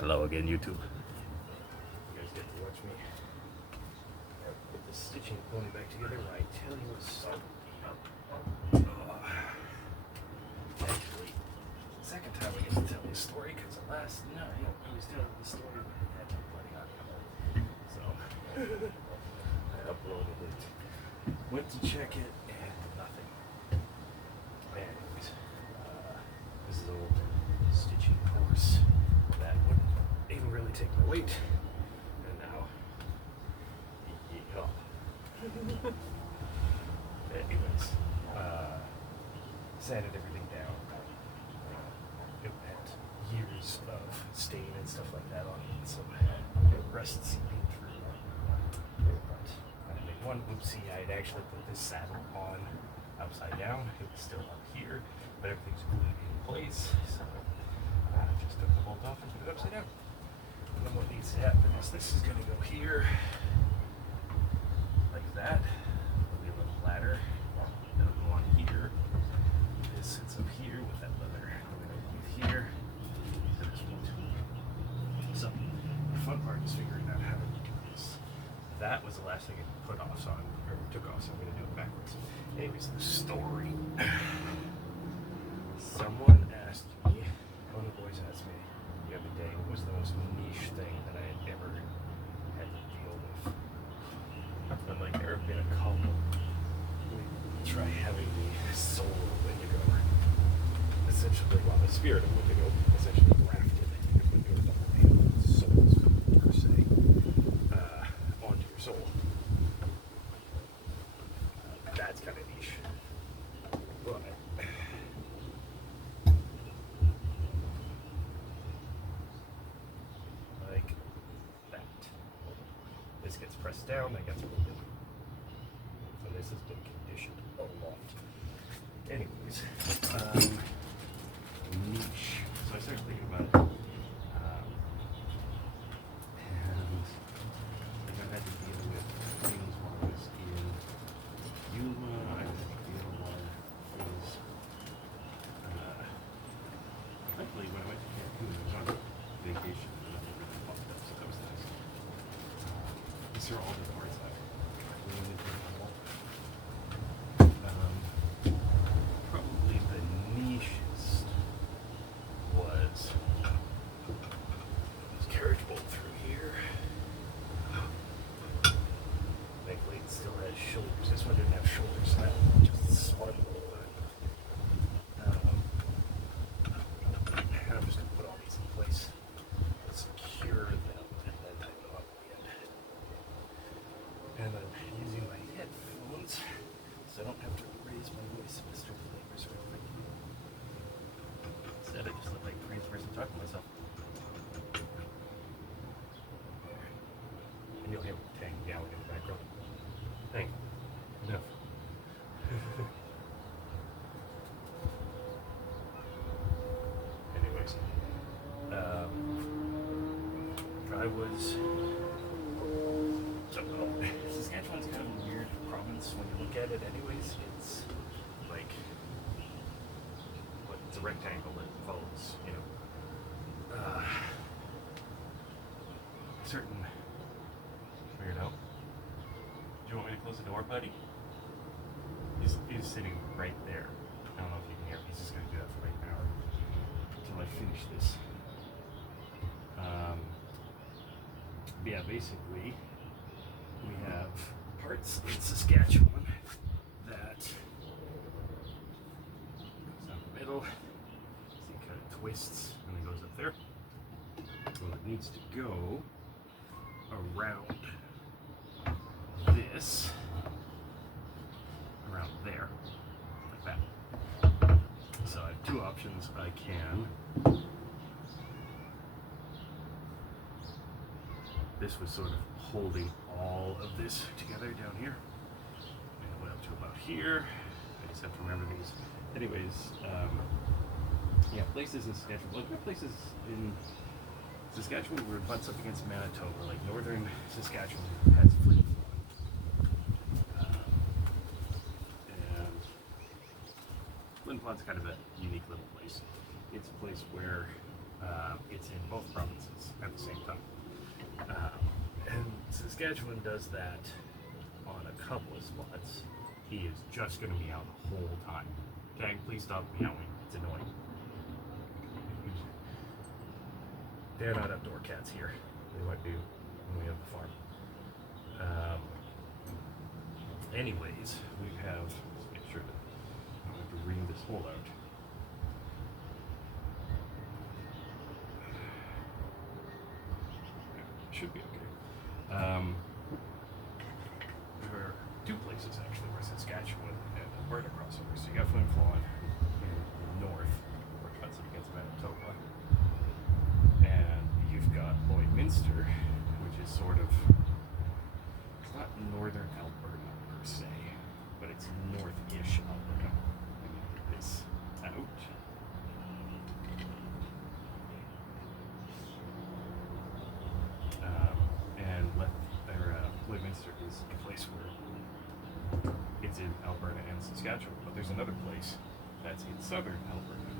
Hello again, YouTube. You guys get to watch me put the stitching pony back together. I tell you what's so. Actually, second time I get to tell you a story because last night I was telling the story but it had no bloody on it. So I uploaded it. Went to check it and nothing. Anyways, this is an old stitching course that wouldn't even really take my weight, and now anyways, sanded everything down. It had years of stain and stuff like that on it, so rust seeping through. But I made one oopsie. I had actually put this saddle on upside down. It was still up here, but everything's glued in place. So I just took the bolt off and put it upside down. And then what needs to happen is this is going to go here, like that. There'll be a little ladder that'll go on here. This sits up here with that leather going underneath here. So this one too. So the fun part is figuring out how to do this. That was the last thing I put off, so took off, so I'm going to do it backwards. Anyways, the story. Someone asked me, one of the boys asked me the other day, what was the most niche thing that I had ever had to deal with? I'm like, there have been a couple. Try having the soul of Wendigo, essentially, well, the spirit of Wendigo, essentially grafted with your soul's per se, onto your soul. That's kind of niche. But like that. This gets pressed down, that gets moved in. So this has been conditioned a lot. Anyways, niche. So I started thinking about it. And I had to deal with things while I was in Yuma. I had to deal with things. Luckily, when I went to Cancun, I was on vacation and nothing really popped up, so that was nice. These are all the parts that I really need to know. Probably the nichest was this carriage bolt through here. Thankfully, it still has shoulders. This one didn't have shoulders, so that one just spun a little bit. And I'm just going to put all these in place, secure them, and then tighten them up at the end. And I'm using my headphones so I don't have to raise my voice and disturb the neighbors or anything. Instead, I just look like a crazy person talking to myself. And you'll hear Tank yelling in the background. Tank, enough. Anyways, I was. Saskatchewan's kind of a weird province when you look at it. Anyways, it's like, what? It's a rectangle that follows, certain. Figured out. Do you want me to close the door, buddy? He's sitting right there. I don't know if you can hear him. He's just going to do that for like an hour until I finish this. Yeah, basically, we have parts in Saskatchewan that goes down the middle. See, it kind of twists and then goes up there. Well, it needs to go around this, around there, like that. So I have two options. I can. This was sort of holding all of this together down here. And it went up to about here. I just have to remember these. Anyways, yeah, places in Saskatchewan. Like, there are places in Saskatchewan where it butts up against Manitoba. Like northern Saskatchewan has free flowing. And Flin Flon's kind of a unique little place. It's a place where It's in both provinces at the same time. And Saskatchewan does that on a couple of spots. He is just going to meow the whole time. Okay, please stop meowing. It's annoying. They're not outdoor cats here. They might be when we have the farm. Anyways, we have, let's make sure that I don't have to ream this hole out. Should be okay. There are two places actually where Saskatchewan and Alberta crossover. So you got Flin Flon in the north, where it cuts it against Manitoba, and you've got Lloydminster, which is sort of, it's not northern Alberta per se, but it's north-ish Alberta. Let me get this out. Lloydminster is a place where it's in Alberta and Saskatchewan, but there's another place that's in southern Alberta,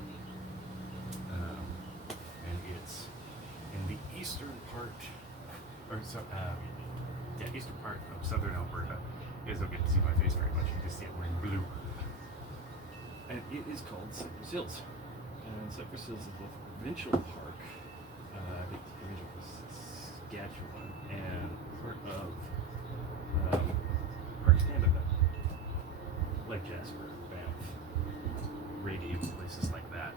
and it's in the eastern part, eastern part of southern Alberta. You guys don't get to see my face very much; you just see it wearing blue, and it is called Cypress Hills. And Cypress Hills is both a provincial park, I think it's provincial for Saskatchewan, and part of Parks Canada, like Jasper, Banff, Radiant, places like that.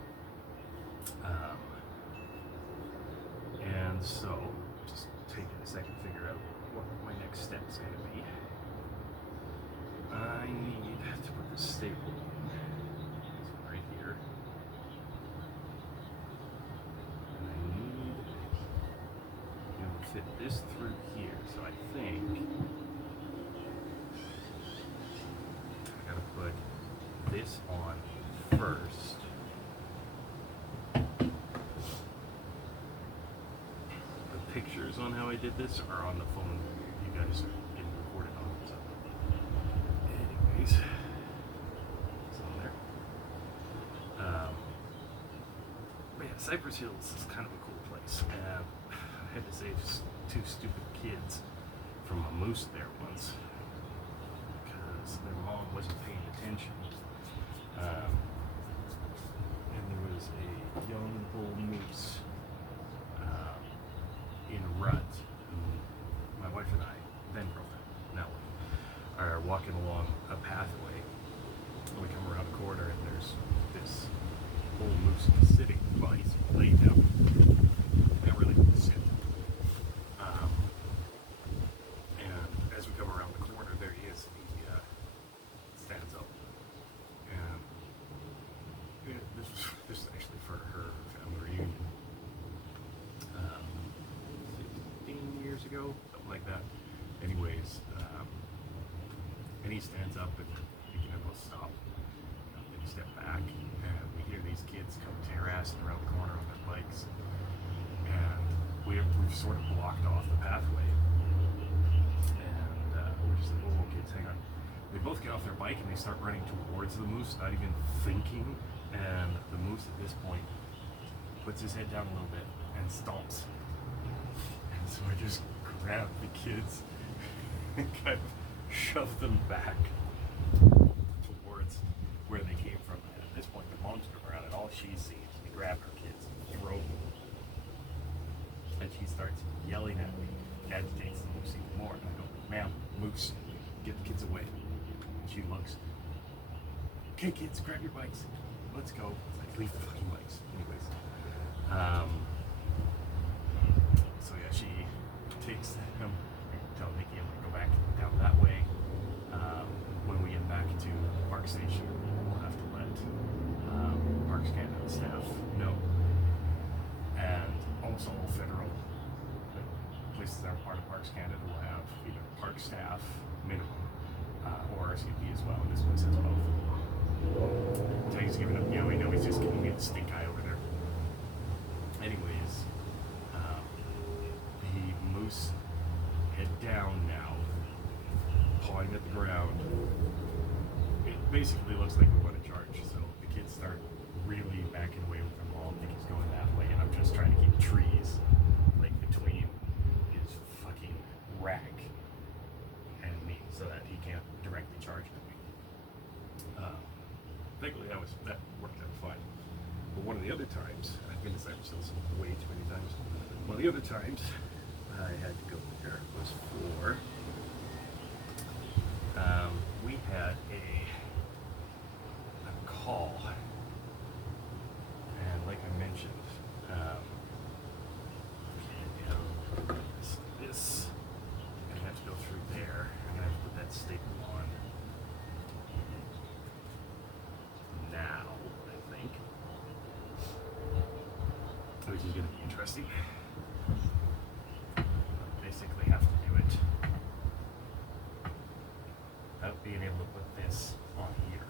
And so, just taking a second to figure out what my next step is going to be. I need to put the staple in. This one right here. And I need to fit this through here. So I think I gotta put this on first. The pictures on how I did this are on the phone you guys are getting recorded on. So, anyways, it's on there. But yeah, Cypress Hills is kind of a cool place. I had to save two stupid kids from a moose there once because their mom wasn't paying attention. And there was a young bull moose in a rut. And my wife and I, then girlfriend, now wife, are walking along a pathway. And we come around a corner and there's this bull moose sitting. Well, he's laid down. Not really sit. And as we come around the corner, there he is. He stands up. And this is actually for her family reunion. 15 years ago, something like that. Anyways, and he stands up and he can almost stop. Then he step back, and we hear these kids come harassing around the corner on their bikes. And we've sort of blocked off the pathway. And we're just like, oh, kids, hang on. They both get off their bike and they start running towards the moose, not even thinking. And the moose at this point puts his head down a little bit and stomps. And so I just grab the kids and kind of shove them back towards where they came from. And at this point, the mom's come around and all she sees, we grab her kids, throw them. And she starts yelling at me, agitates the moose even more. And I go, ma'am, moose, get the kids away. And she looks, okay, kids, grab your bikes. Let's go. It's like, leave the fucking bikes. Anyways. So yeah, she takes him, tell Nikki I'm going to go back down that way. When we get back to Park Station, we'll have to let Parks Canada staff know. And almost all federal places that are part of Parks Canada will have either park staff minimum or RCMP as well. And this place has both. So he's giving up, we know he's just giving me the stink eye over there. Anyways, the moose head down now, pawing at the ground. It basically looks like we want to charge, so the kids start really backing away with their mom. I think he's going that way, and I'm just trying the other times, I've been to Cypress Hills way too many times. One of the other times I had to go there was for, we had a call, and like I mentioned, this, I'm gonna have to go through there. I'm gonna have to put that staple on now, I think, which is gonna be interesting. Basically have to do it without being able to put this on here.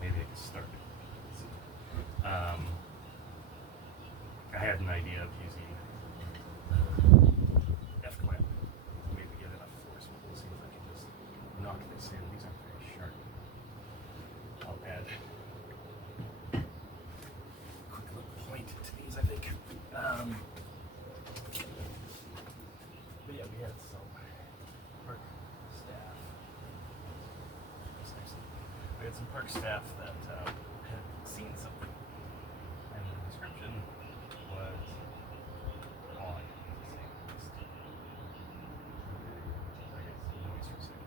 Maybe I can start it. Let's see. I had an idea of using F-clamp to maybe get enough force. We'll see if I can just knock this in. These aren't very sharp. I'll add a quick little point to these, I think. But yeah, we had some park staff. We had some park staff that had seen something, and the description was on the same list. I guess noise for a second.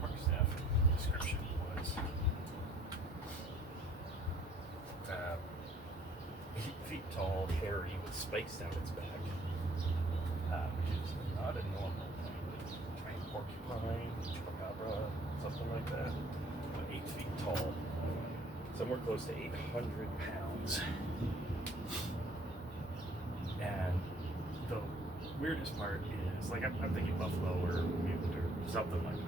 Park staff description was 8 feet tall, hairy, with spikes down its back, which is not a normal thing. Giant porcupine, chupacabra, something like that. But 8 feet tall, somewhere close to 800 pounds. And the weirdest part is, like, I'm thinking buffalo or mutant or something like that.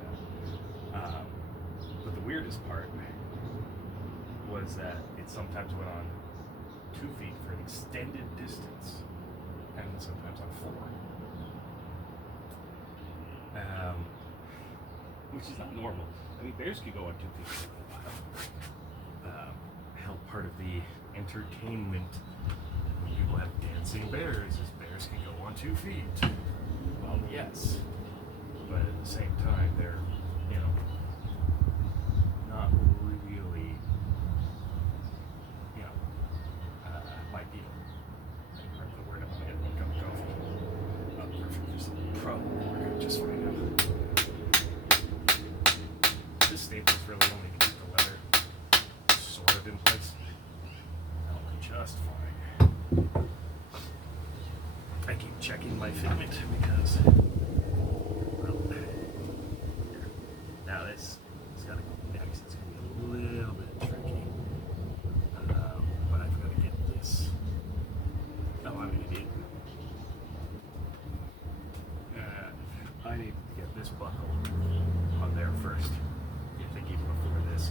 But the weirdest part was that it sometimes went on 2 feet for an extended distance, and sometimes on 4. Which is not normal. I mean, bears could go on 2 feet for a while. Hell, part of the entertainment when people have dancing bears is bears can go on 2 feet. Well, yes, but at the same time, they're, not really, might be the word I'm gonna get one cup of coffee. Perfect. There's probably work out just fine now. This staple is really only to keep the leather sort of in place. That'll be just fine. I keep checking my fitment because, well, here. Now this has got to go next. It's going to be a little bit tricky. But I've got to get this. Oh, I'm an idiot. I need to get this buckle on there first. If they keep it before this.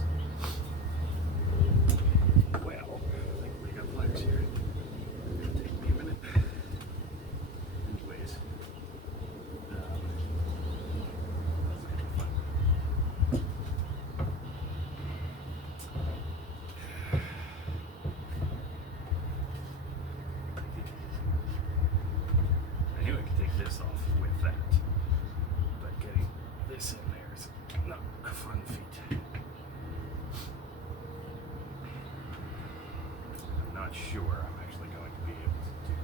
Well, I think we got flags here. It's going to take me a minute. Anyways, that's going to be fun. I knew I could take this off with that, but getting this in there is not a fun feat. I'm not sure I'm actually going to be able to do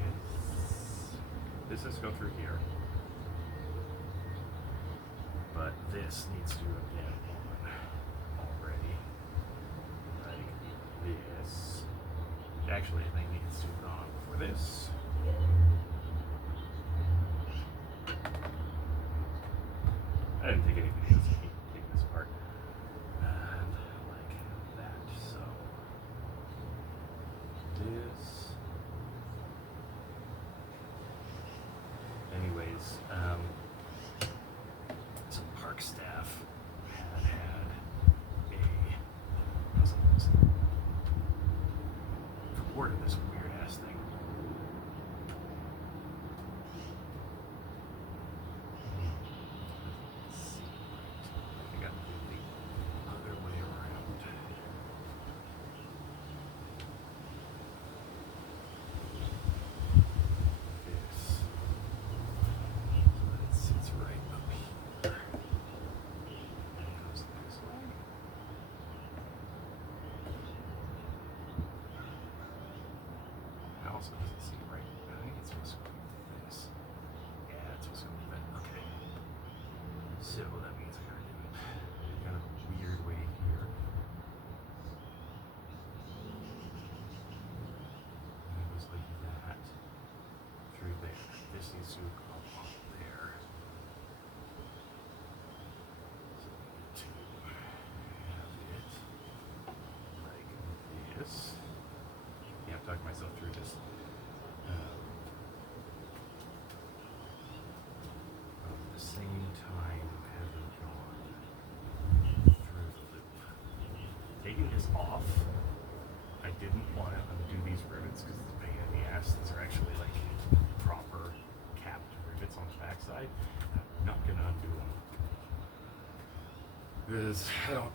this. This has to go through here, but this needs to have been on already. Like this. Actually, I think it needs to have gone on before this. I didn't think anybody else would take this apart. And like that. So this. Anyways, Because I don't.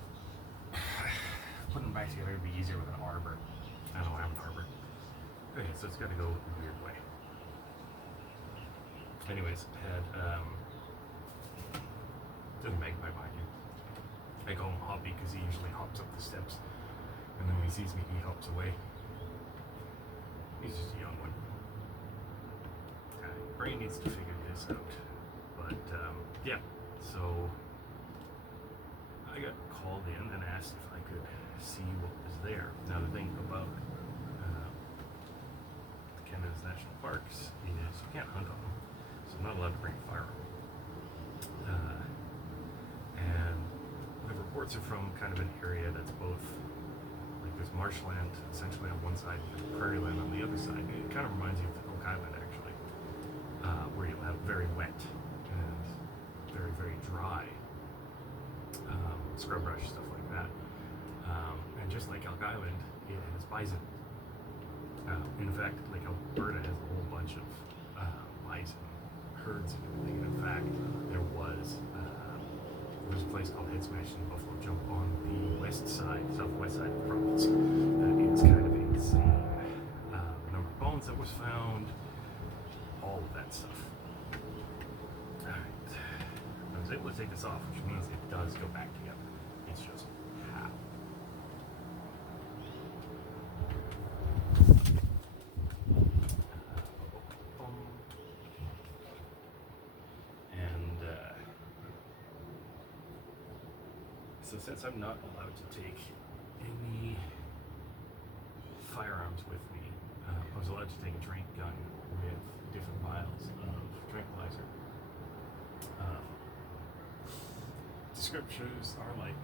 Putting them back together would be easier with an arbor. I don't have an arbor. Okay, so it's got to go a weird way. Anyways, had there's a magpie behind you. I call him Hoppy because he usually hops up the steps, and then when he sees me, he hops away. He's just a young one. Brain needs to figure this out, but yeah. So I got called in and asked if I could see what was there. Now the thing about Canada's national parks is you can't hunt on them, so I'm not allowed to bring a firearm. And the reports are from kind of an area that's both, like there's marshland essentially on one side and prairie land on the other side. It kind of reminds you of Oak Island actually, where you'll have very wet and very, very dry scrub brush, stuff like that. And just like Elk Island, it has bison. In fact, like Alberta has a whole bunch of bison herds and everything. In fact, there was a place called Head Smash in Buffalo Jump on the west side, southwest side of the province. That is kind of insane. The number of bones that was found, all of that stuff. Alright. I was able to take this off, which means it does go back together. It's just how. So since I'm not allowed to take any firearms with me, I was allowed to take a drink gun with different vials of tranquilizer. Descriptions are like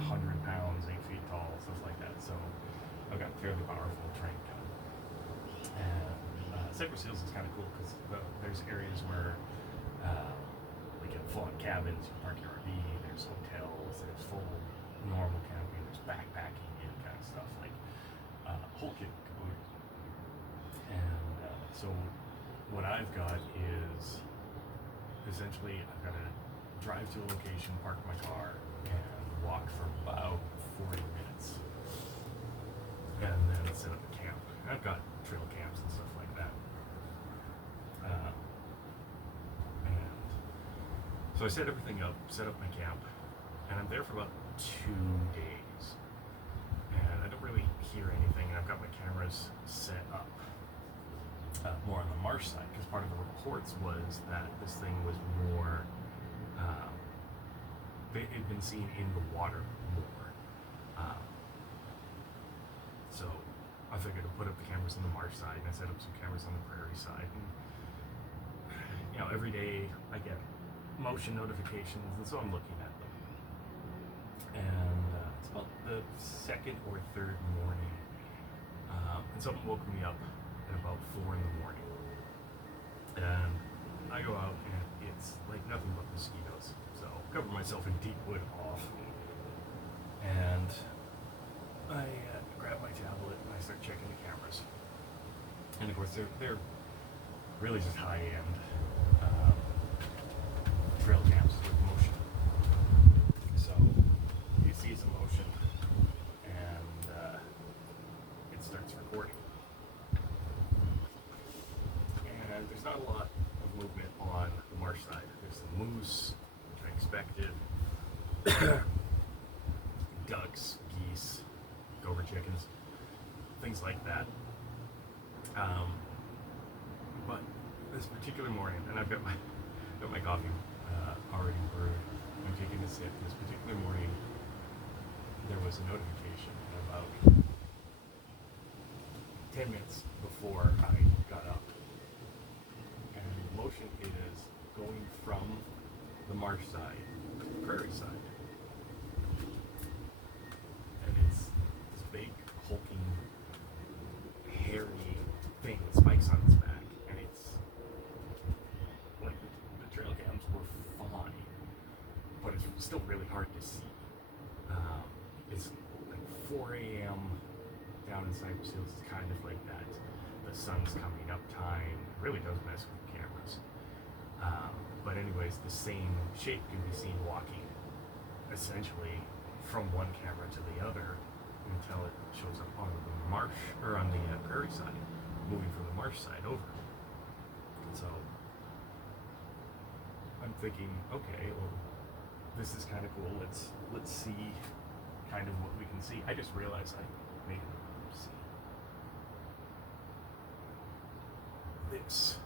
800 pounds, 8 feet tall, stuff like that. So I've got a fairly powerful tranq gun. And Cypress Hills is kind of cool because there's areas where we get full-on cabins, you park your RV, there's hotels, there's full normal camping, there's backpacking and kind of stuff, like whole kit and caboodle. And so what I've got is essentially I've got to drive to a location, park my car, and walk for about 40 minutes. And then set up a camp. And I've got trail camps and stuff like that. So I set everything up, set up my camp, and I'm there for about 2 days. And I don't really hear anything, and I've got my cameras set up more on the marsh side, because part of the reports was that this thing was more, it had been seen in the water more. So I figured to put up the cameras on the marsh side, and I set up some cameras on the prairie side. And, you know, every day I get motion notifications, and so I'm looking at them. And it's about the second or third morning, and something woke me up at about 4 in the morning. And I go out, and it's like nothing but mosquitoes. So I cover myself in deep wood off, and I grab my tablet and I start checking the cameras. And of course, they're really just high-end trail cams with motion. So you see some motion, and it starts recording. And there's not a lot of movement on the marsh side. There's some moose, which I expected, ducks, geese, gopher chickens, things like that. But this particular morning, and I've got my coffee already brewed. I'm taking a sip. This particular morning, there was a notification about 10 minutes before I got up. And the motion is going from the marsh side to the prairie side. And it's this big, hulking, hairy thing with spikes on its back. And it's like the trail cams were fine, but it's still really hard to see. It's like 4 a.m. down in Cypress Hills. It's kind of like that. The sun's coming up time. It really does mess with the cameras. But anyways, the same shape can be seen walking essentially from one camera to the other until it shows up on the marsh or on the prairie side, moving from the marsh side over. And so I'm thinking, okay, well, this is kind of cool. Let's see kind of what we can see. I just realized I made it see this.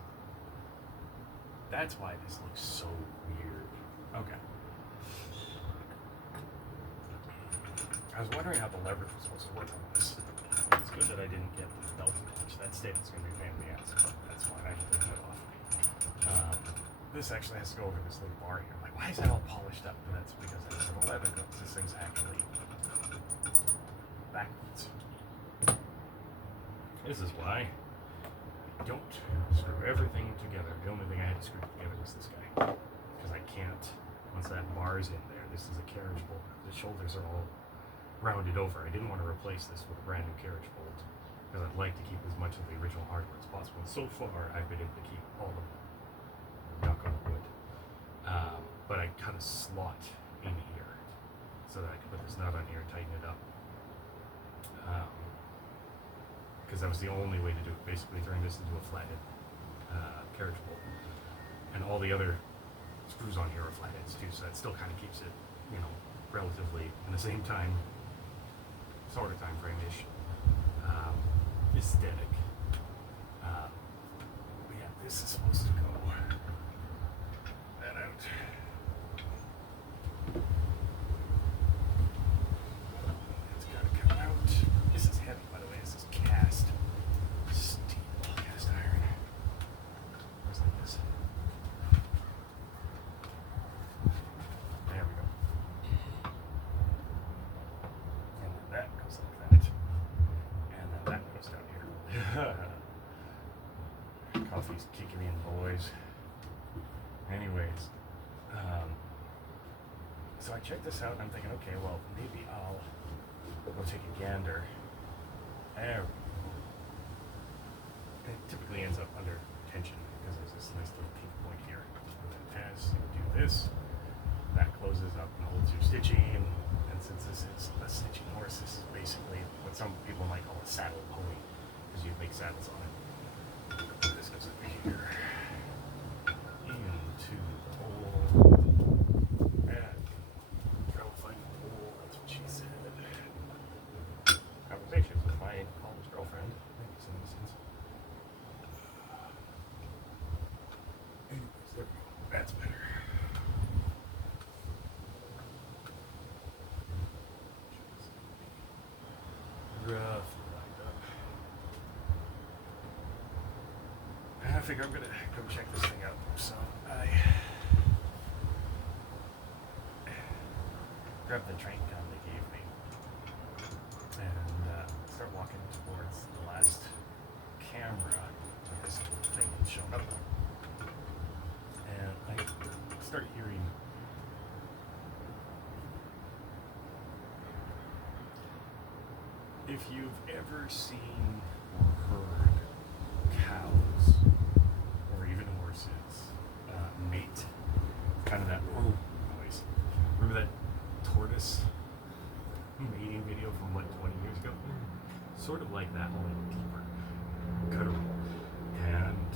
That's why this looks so weird. Okay. I was wondering how the leverage was supposed to work on this. It's good that I didn't get the belt clutch. That statement's going to be a pain in the ass, but that's fine. I can take that off. This actually has to go over this little bar here. I'm like, why is that all polished up? But that's because I have a leather coat. This thing's actually backwards. This is why I don't screw everything together. The only thing I had to screw together was this guy. Because I can't, once that bar is in there, this is a carriage bolt. The shoulders are all rounded over. I didn't want to replace this with a brand new carriage bolt because I'd like to keep as much of the original hardware as possible. And so far, I've been able to keep all of them. Knock on wood. But I cut a slot in here so that I could put this nut on here and tighten it up. Because that was the only way to do it, basically turning this into a flathead carriage bolt. And all the other screws on here are flatheads too, so that still kind of keeps it, you know, relatively in the same time, sort of time frame-ish, aesthetic. But yeah, this is supposed to go that out. It's gotta come out. This is heavy, by the way. This is cast steel, cast iron. Looks like this. There we go. And then that goes like that. And then that goes down here. Coffee's kicking in, boys. Anyways, so I checked this out and I'm thinking, okay, well, maybe I'll go take a gander. There we go. It typically ends up under tension because there's this nice little pink point here. And as you do this, that closes up and holds your stitching. And since this is a stitching horse, this is basically what some people might call a saddle pony because you make saddles on it. This goes over here into the hole. And girl find the hole, that's what she said. Conversations with my college girlfriend. Makes any sense. Anyways, there we go. That's better. Rough. I figure I'm gonna go check this thing out. So I grabbed the train gun they gave me and start walking towards the last camera that this thing had shown up on. And I start hearing if you've ever seen or heard cows or even horses mate, kind of that noise. Remember that tortoise mating video from what, 20 years ago? Sort of like that, only deeper, guttural, and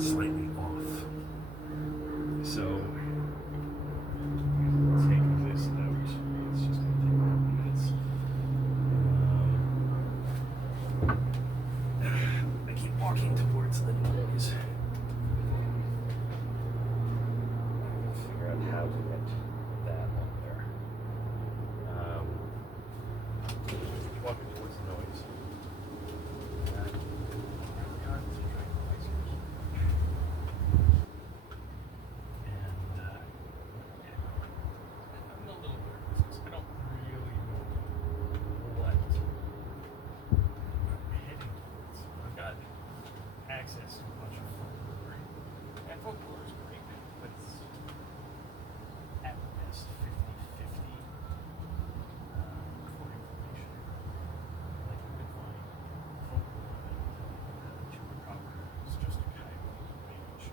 slightly off. So take this out. It's just going to take a couple minutes. I keep walking towards the noise. Figure out how to get that on there. Keep walking towards the noise. Access to a bunch of folklore. And folklore is great, but it's at best 50-50 for information. Like you can find folklore that chupacabra is just a coyote mage.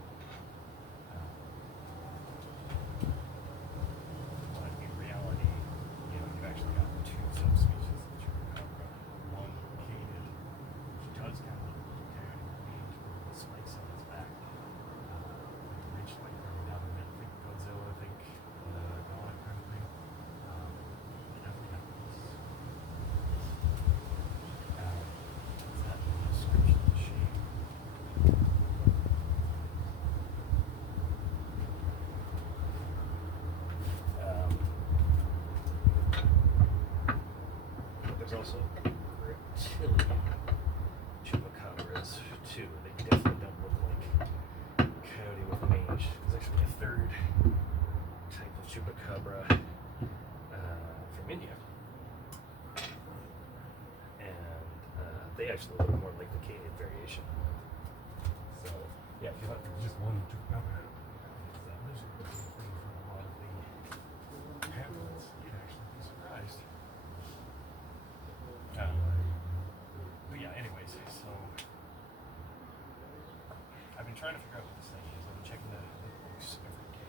chupacabra from India, and they actually look more like the Canadian variation. So yeah, if you hunt for just one chupacabra, there's a good thing for a lot of the pamphlets. You'd actually be surprised. But yeah, anyways, so I've been trying to figure out what this thing is. I've been checking the books every day.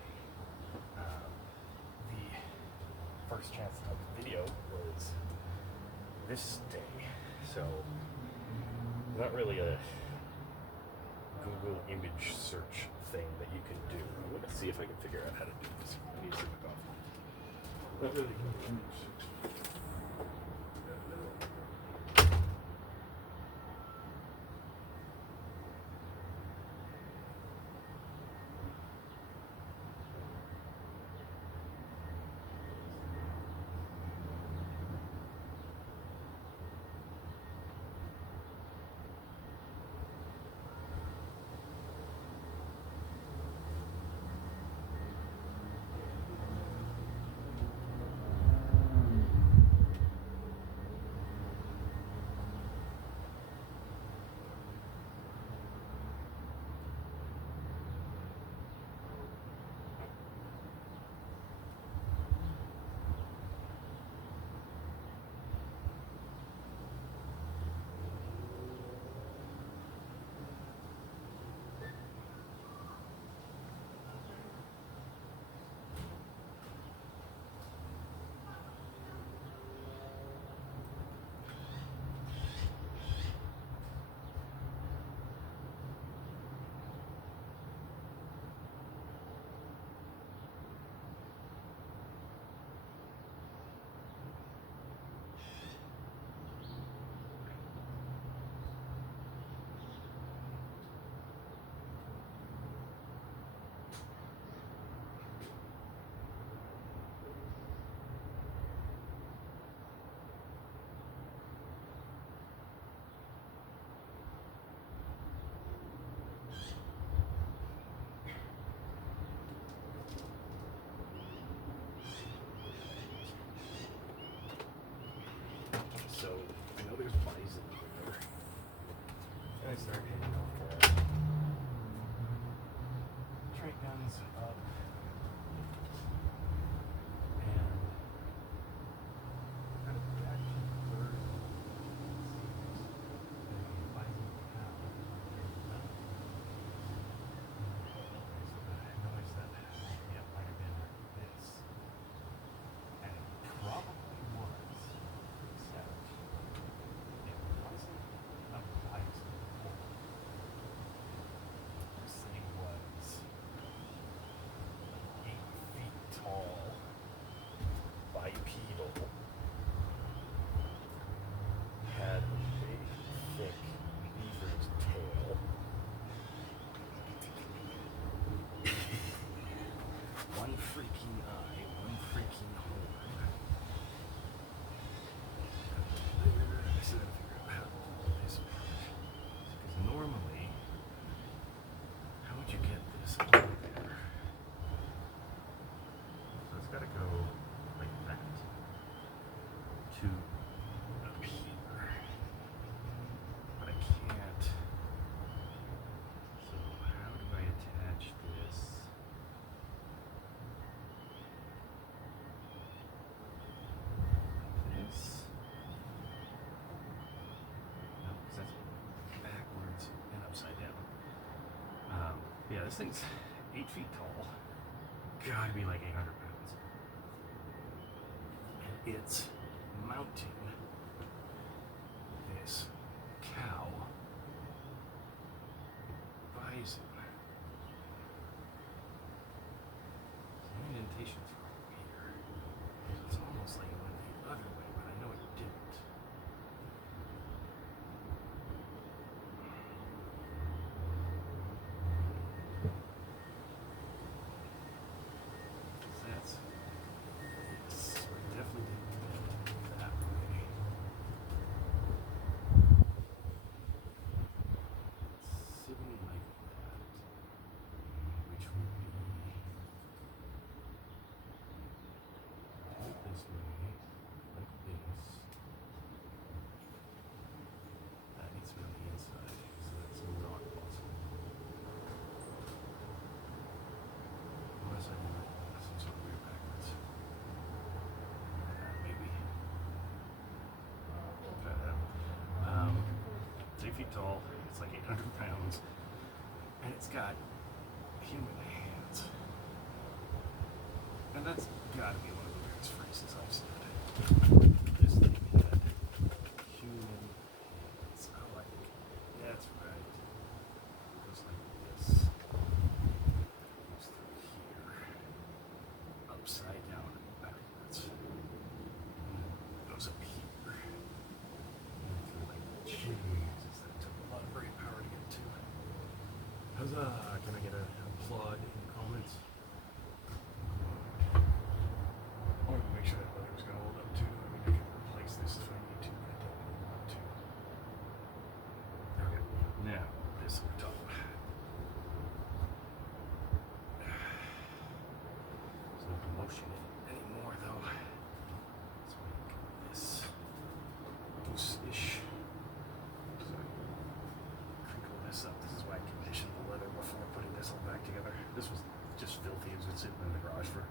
The first chance of the video was this day, so not really a Google image search thing that you can do. I'm gonna see if I can figure out how to do this. I need to sip a coffee. Not really Google image search. So I know there's bison there, and I start heading off the train guns up, and kind of back to the third bison cow. I noticed that yeah, might have been this, and it probably was. This thing was 8 feet tall, bipedal, had a big, thick beaver's tail, one freaking eye, one freaking horn. I still gotta figure out how to pull this apart. Because normally, how would you get this over there? So it's gotta go like that to up here. But I can't. So how do I attach this? This? No, because that's backwards and upside down. Yeah, this thing's 8 feet tall. Gotta be like 800 pounds. And it's mounting this cow bison. Indentations are weird. It's almost like it went the other way, but I know it didn't. That's yes, we definitely didn't get that way. Sitting like that, which would be feet tall, it's like 800 pounds, and it's got human hands. And that's gotta be one of the weirdest phrases I've said. This thing had human hands. Oh, I think that's right. It goes like this. Goes through here. Upside down and backwards. Goes up here. Jesus, that took a lot of brain power to get to. Huzzah! Can I get an applaud in the comments? I wanted to make sure that leather was going to hold up too. I mean, I can replace this if I need to, but I don't want to. Okay, now this on top. There's no motion in it anymore though. So we can go this loose-ish. So crinkle this up. This is why I conditioned the leather before putting this all back together. This was just filthy. It was been sitting in the garage for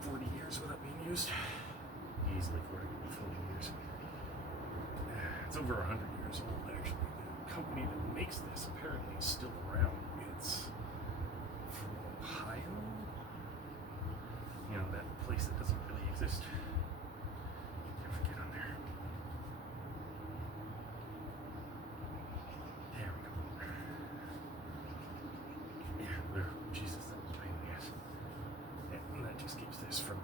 40 years without being used. Easily 40 years. It's over 100 years old actually. The company that makes this apparently is still around. It's from Ohio. You know, that place that doesn't really exist. Never get on there. There we go. Yeah, there. Jesus, that was a pain in the ass. Yeah, and that just keeps this from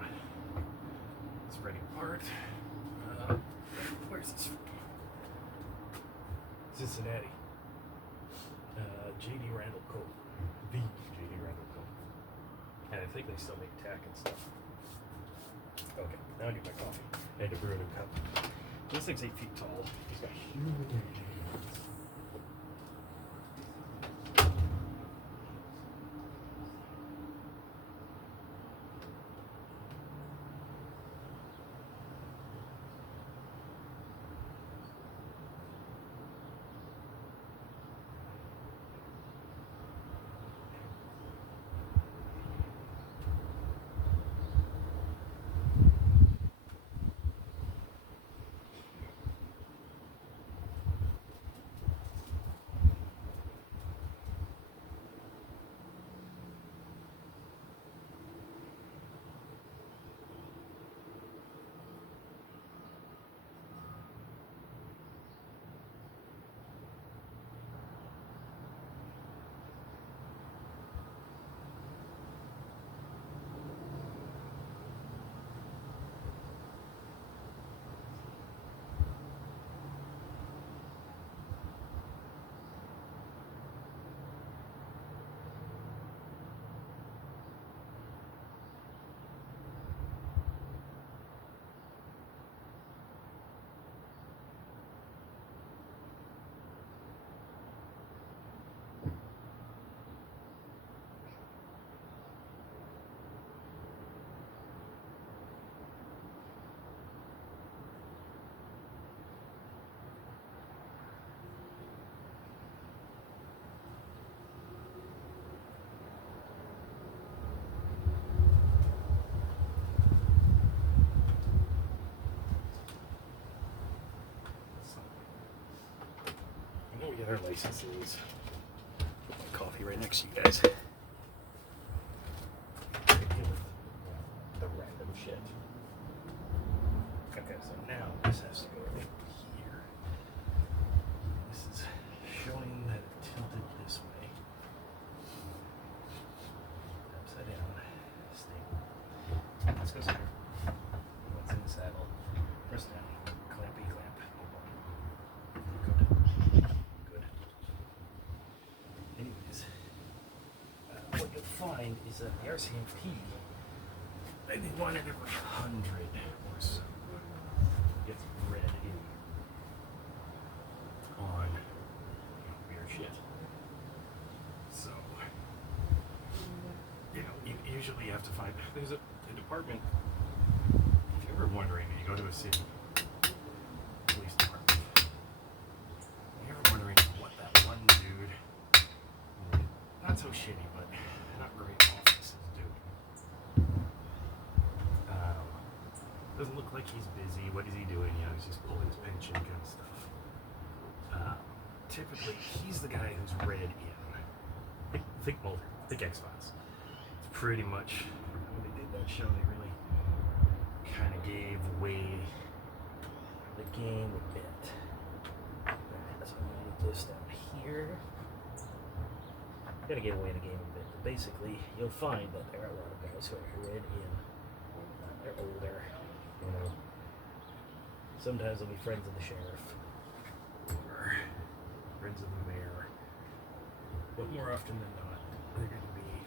spreading apart. Where's this from? Cincinnati. J.D. Randall Co. The J.D. Randall Co. And I think they still make tack and stuff. Okay, now I need my coffee. I had to brew a new cup. This thing's 8 feet tall. He's got human hands. We get our licenses. Put my coffee right next to you guys. The random shit. Okay, so now this has to go right here. This is showing that it tilted this way. Upside down. Stable. This goes here. Once in the saddle. Press down. Clampy clamp. Good. What you'll find is that the RCMP, maybe 1 in every 100 or so, gets read in on weird shit. So, you know, usually you have to find, there's a department, if you're ever wondering, you go to a city police department, if you're ever wondering what that one dude, not so shitty, but not great offices do. Doesn't look like he's busy. What is he doing? You know, he's just pulling his pension kind of stuff. typically, he's the guy who's read in. Think Mulder, think X-Files. It's pretty much, when they did that show, they really kind of gave away the game a bit. So I'm going to get this down here. Gotta give away the game a bit. But basically, you'll find that there are a lot of guys who are read in. They're older, you know. Sometimes they'll be friends of the sheriff or friends of the mayor. But more often than not, they're going to be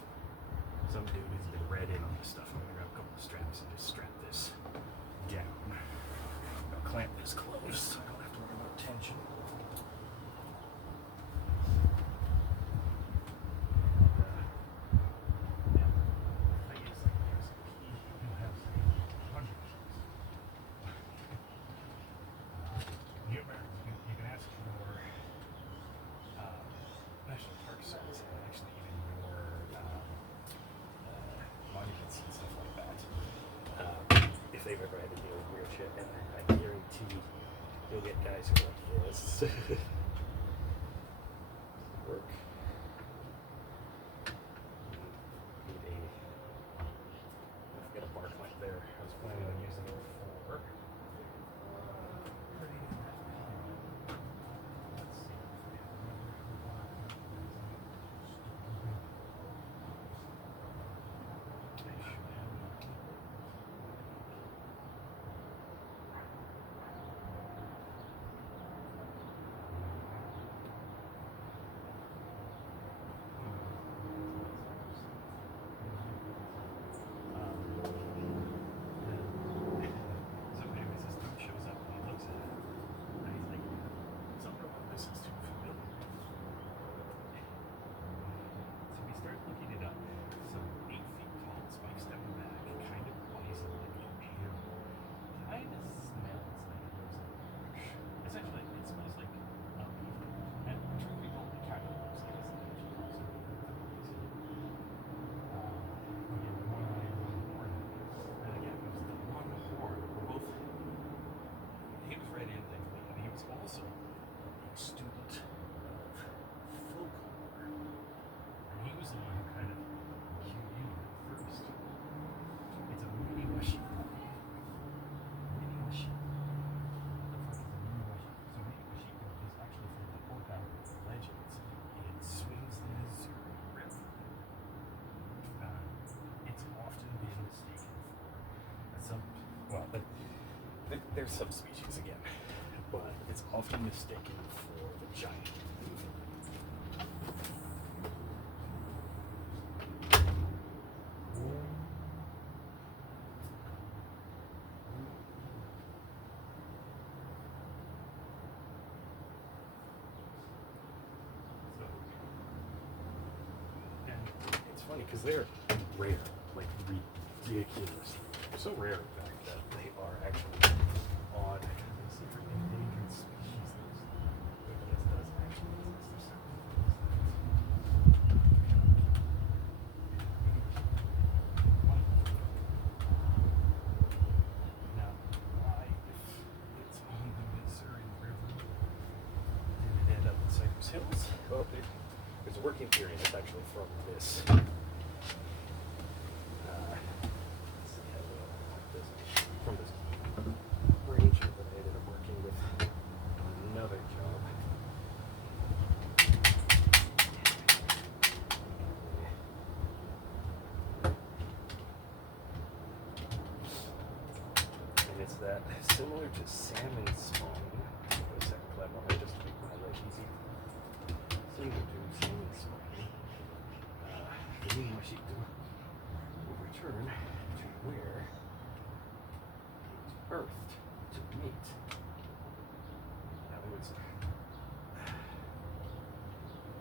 some dude who's been read in on this stuff. I'm going to grab a couple of straps and just strap this down. I'll clamp this close so I don't have to worry about tension. If they've ever had to deal with weird shit, and I guarantee you'll get guys who are like this. Work. I've got a bar clamp there. I was planning on using it for. Let's see. There's subspecies again, but it's often mistaken for the giant beaver. And it's funny because they're rare, like ridiculous. They're so rare, in fact, that they are actually odd. Let's see for endangered species. This does actually exist. Now, why, if it's on the Missouri River, did it end up in Cypress Hills? Well, there's a working theory that's actually from this. From this range that I ended up working with on another job. And it's that similar to salmon spawn. What's that clever? I just make my life easy. Similar to salmon spawn. The new mosquito will return to where Earth to meet. Now there was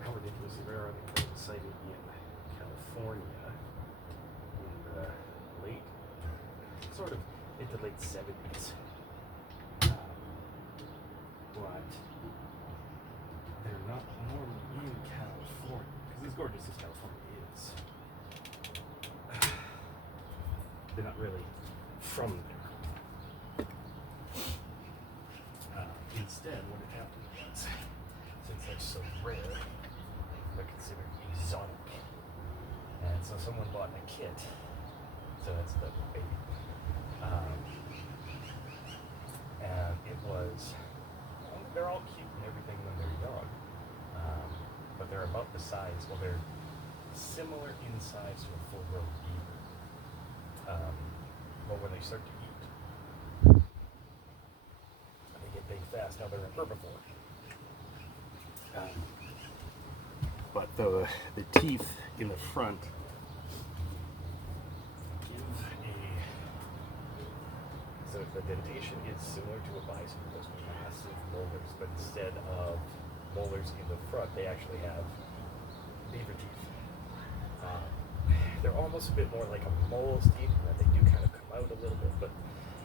how ridiculously rare are they sighted in California in the late, sort of into late 70s. But they're not normally in California, because as gorgeous as California is, they're not really from there. Instead, what had happened was, so since they're so rare, they're considered exotic. And so someone bought a kit. So that's the baby. And it was, they're all cute and everything when they're young. But they're about the size, well, they're similar in size to a full-grown beaver. But when they start to eat, they get big fast. Now they're a herbivore. But the teeth in the front give so the dentation is similar to a bison, those massive molars, but instead of molars in the front, they actually have beaver teeth. They're almost a bit more like a mole's teeth, in that they do kind of come out a little bit, but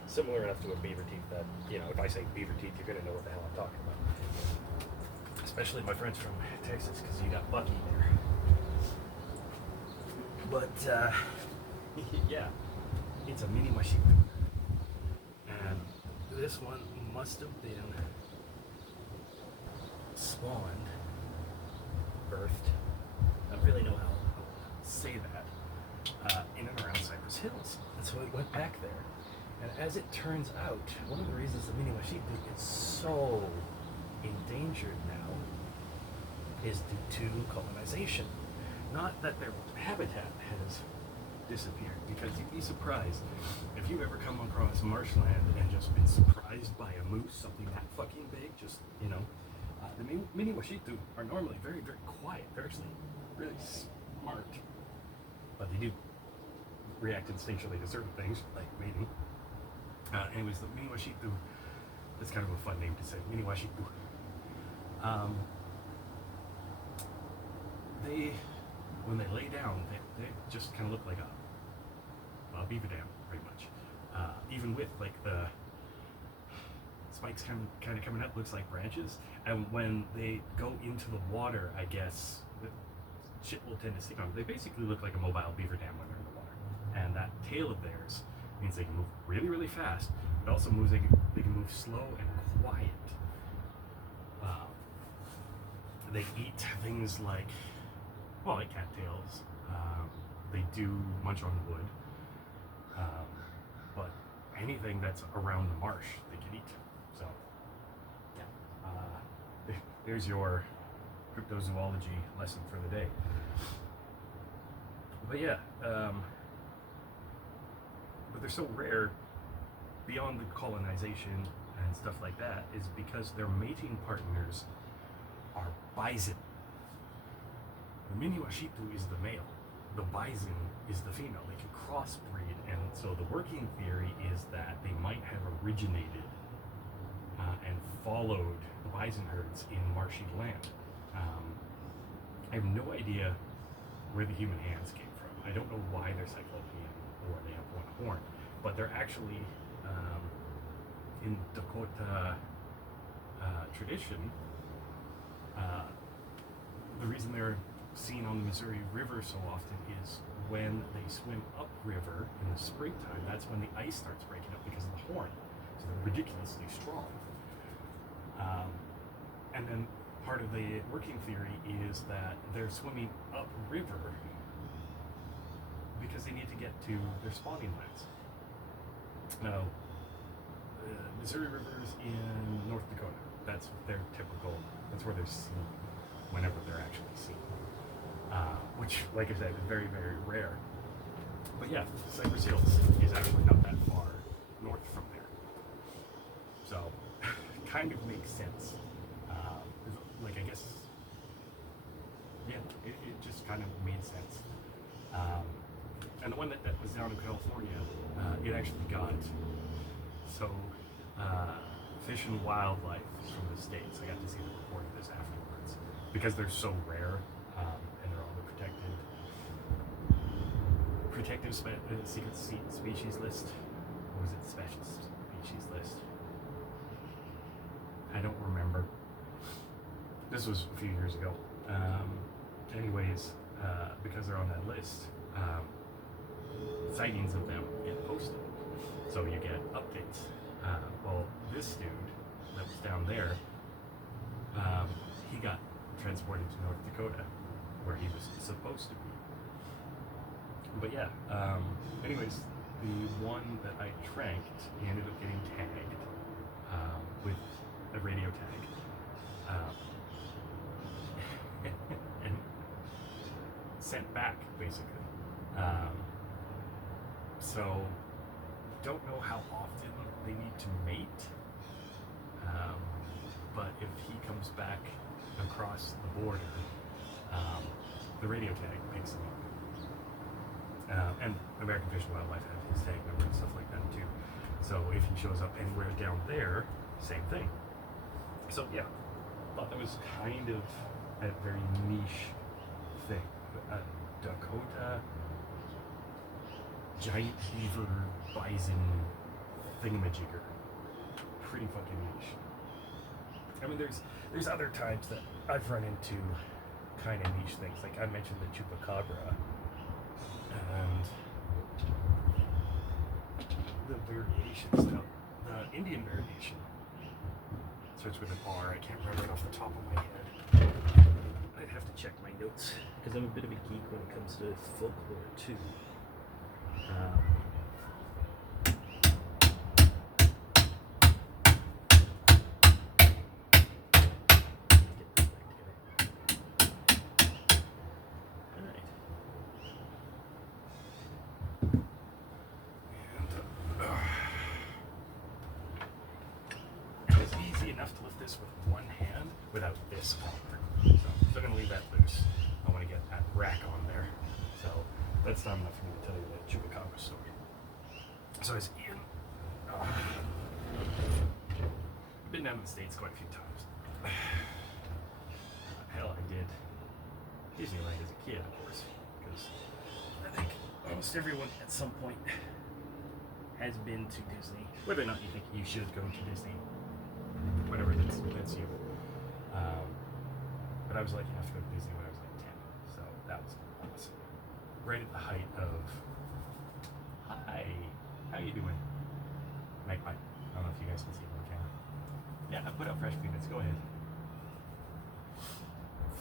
similar enough to a beaver teeth that, you know, if I say beaver teeth, you're going to know what the hell I'm talking about. Especially my friends from Texas, because you got Bucky there. But, yeah, it's a mini Washington. And this one must have been spawned, birthed, I don't really know how to say that, in and around Cypress Hills. And so it went back there. And as it turns out, one of the reasons the mini Washington is so endangered now is due to colonization. Not that their habitat has disappeared, because you'd be surprised if you've ever come across marshland and just been surprised by a moose, something that fucking big, just, you know. The mini Washitu are normally very, very quiet. They're actually really smart, but they do react instinctually to certain things, like mating. Anyways, the mini Washitu, that's kind of a fun name to say, mini Washitu. When they lay down, they just kind of look like a beaver dam, pretty much. Even with like the spikes kind of coming up, looks like branches. And when they go into the water, I guess the shit will tend to stick on them. They basically look like a mobile beaver dam when they're in the water. And that tail of theirs means they can move really, really fast, but also moves they can move slow and quiet. They eat things like, well, like cattails. They do munch on wood, but anything that's around the marsh they can eat. So, yeah. There's your cryptozoology lesson for the day. But yeah, but they're so rare beyond the colonization and stuff like that is because their mating partners are bison. The mini Washitu is the male. The bison is the female. They can crossbreed, and so the working theory is that they might have originated and followed the bison herds in marshy land. I have no idea where the human hands came from. I don't know why they're cyclopean or they have one horn, but they're actually in Dakota tradition. The reason they're seen on the Missouri River so often is when they swim upriver in the springtime. That's when the ice starts breaking up because of the horn. So they're ridiculously strong. And then part of the working theory is that they're swimming upriver because they need to get to their spawning lands. Now, Missouri River is in North Dakota. That's their typical, that's where they're seen whenever they're actually seen. Which, like I said, is very, very rare. But yeah, Cypress Hills is actually not that far north from there. So, kind of makes sense. Like, I guess, yeah, it just kind of made sense. And the one that was down in California, it actually got, so, Fish and Wildlife from the States, I got to see the report of this afterwards. Because they're so rare, and they're on the protective secret species list. Or was it the special species list? I don't remember. This was a few years ago. Anyways, because they're on that list, sightings of them get posted. So you get updates. Well, this dude that was down there, he got transported to North Dakota, where he was supposed to be. But yeah, anyways, the one that I tranked, he ended up getting tagged with a radio tag. And sent back, basically. So, don't know how often they need to mate, but if he comes back across the border, the radio tag picks him up. And American Fish and Wildlife have his tag number and stuff like that too. So if he shows up anywhere down there, same thing. So yeah, thought that was kind of a very niche thing. A Dakota giant beaver bison thingamajigger. Pretty fucking niche. I mean, there's other times that I've run into kind of niche things. Like I mentioned the chupacabra and the variations. Now, the Indian variation starts with an R. I can't remember it off the top of my head. I'd have to check my notes because I'm a bit of a geek when it comes to folklore too. Enough to lift this with one hand without this collar. So I'm still going to leave that loose. I want to get that rack on there. So that's not enough for me to tell you the chupacabra story. So as Ian, I've been down to the States quite a few times. Hell, I did Disneyland as a kid, of course, because I think almost everyone at some point has been to Disney. Whether or not you think you should go to Disney, whatever, that's you. But I was lucky enough to go to Disney when I was like 10, so that was awesome. Right at the height of, hi, how you doing? Magpie. I don't know if you guys can see me on camera. Yeah, I put out fresh peanuts, go ahead.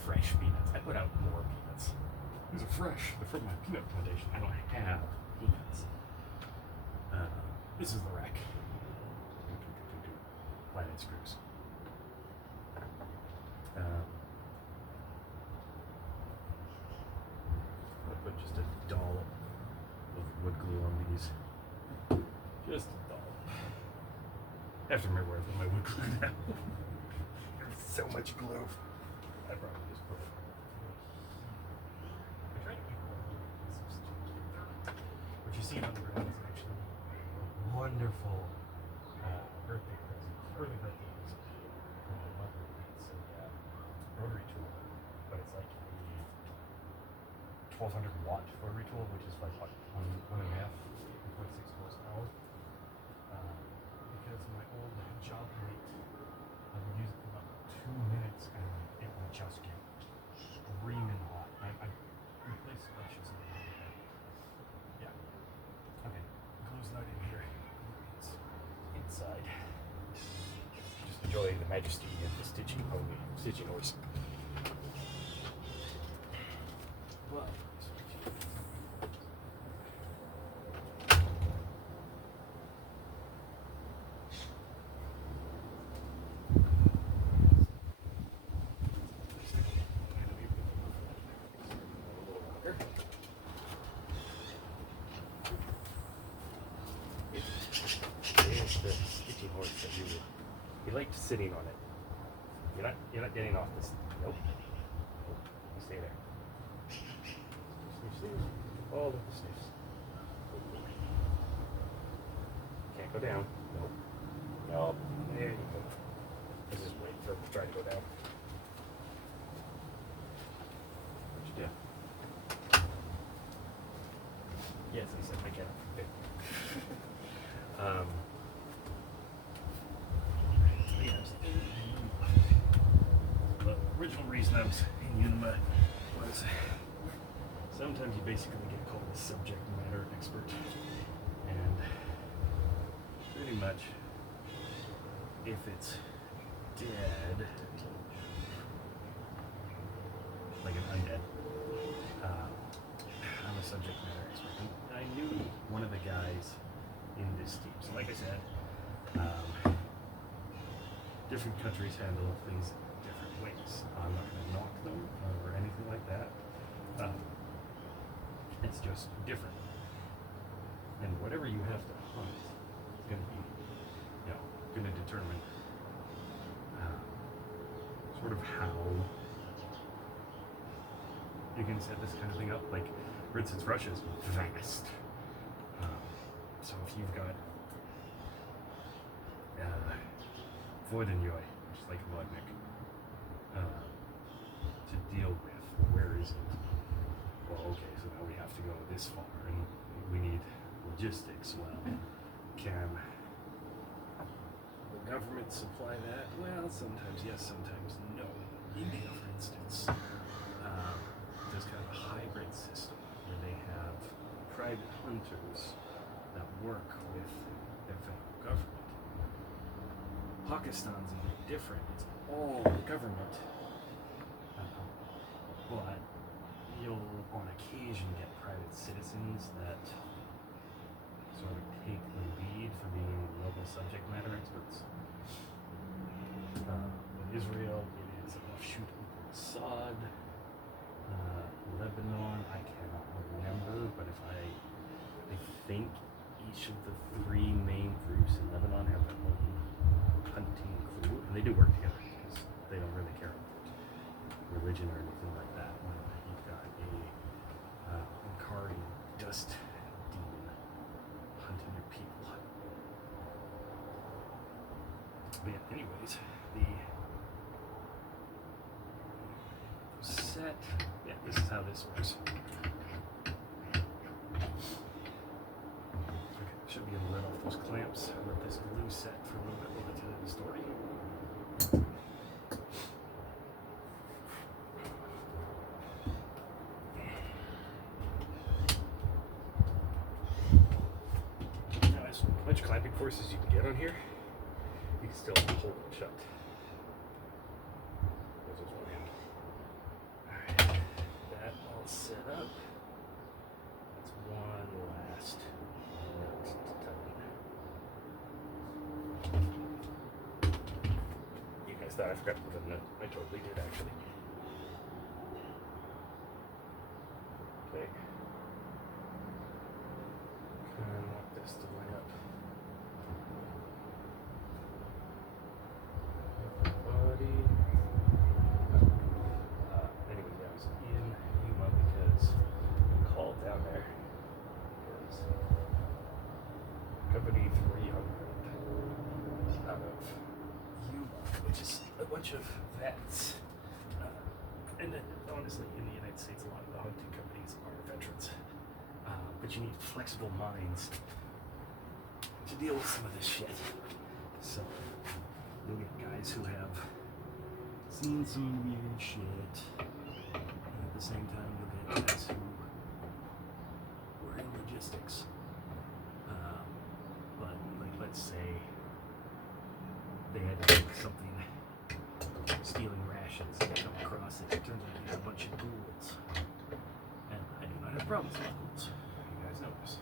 Fresh peanuts. I put out more peanuts. These are fresh. They're from my peanut plantation. I don't have peanuts. This is the rack. Flathead screws. I'll put just a dollop of wood glue on these. Just a dollop. I have to remember where I put my wood glue now. There's so much glue. I probably just put it. I try to keep it all. What you see on the ground is actually a wonderful birthday present. Early birthday present from my mother. It's a rotary tool, but it's like a 1200 watt rotary tool, which is like what, one and a half, 1.6 horsepower. Because my old job mate, I would use it for about 2 minutes and it would just get screaming hot. I replaced brushes and everything. Yeah. Okay. Glue's not in here. It's inside. Just enjoy the majesty of the stitching noise. Well, the stitching horse that you liked sitting on it. You're not getting off this. Nope. You stay there. Sniff. All of the sniffs. Can't go down. Nope. Nope. There you go. Let's just wait for it to try to go down. What'd you do? Yes, I said my cat. Yes. The original reason I was in Unima was sometimes you basically get called a subject matter expert, and pretty much if it's dead, like an undead. I'm a subject matter expert. And I knew one of the guys in this team. So like I said, different countries handle things different ways. I'm not going to knock them or anything like that. It's just different. And whatever you have to hunt is going to be, going to determine sort of how you can set this kind of thing up. Like, for instance, Russia's vast. So if you've got Voidenjoy, which is like Vodnik, to deal with, where is it? Well, okay, so now we have to go this far, and we need logistics. Well, can the government supply that? Well, sometimes yes, sometimes no. India, for instance, does kind of a hybrid system where they have private hunters that work with their federal government. Pakistan's a bit different. It's all government, but you'll on occasion get private citizens that sort of take the lead for being local subject matter experts. In Israel, it is an offshoot of Assad. Lebanon, I cannot remember, but I think each of the three main groups in Lebanon have their own hunting crew, and they do work together because they don't really care about religion or anything like that. When you've got a Ikari dust demon hunting your people. But yeah, anyways, the set. Yeah, this is how this works. Okay, should be able to let off those clamps. Let this glue set for a little bit. We'll get to the story. Now, as much clamping force as you can get on here, you can still hold it shut. Set up. That's one last nut to tighten. You guys thought I forgot to put a nut. I totally did, actually. Okay. Kind of want this to line up. Body. Anyways, I was in Yuma because I called down there because Company 300 out of Yuma, which is a bunch of vets. And then, honestly, in the United States, a lot of the hunting companies are veterans. But you need flexible minds to deal with some of this shit. So, you'll get guys who have seen some weird shit. At the same time, you'll get guys who were in logistics. But, like, let's say they had to make something, stealing rations, and they come across it. It turns out there's a bunch of ghouls. And I do not have problems with ghouls. You guys know this.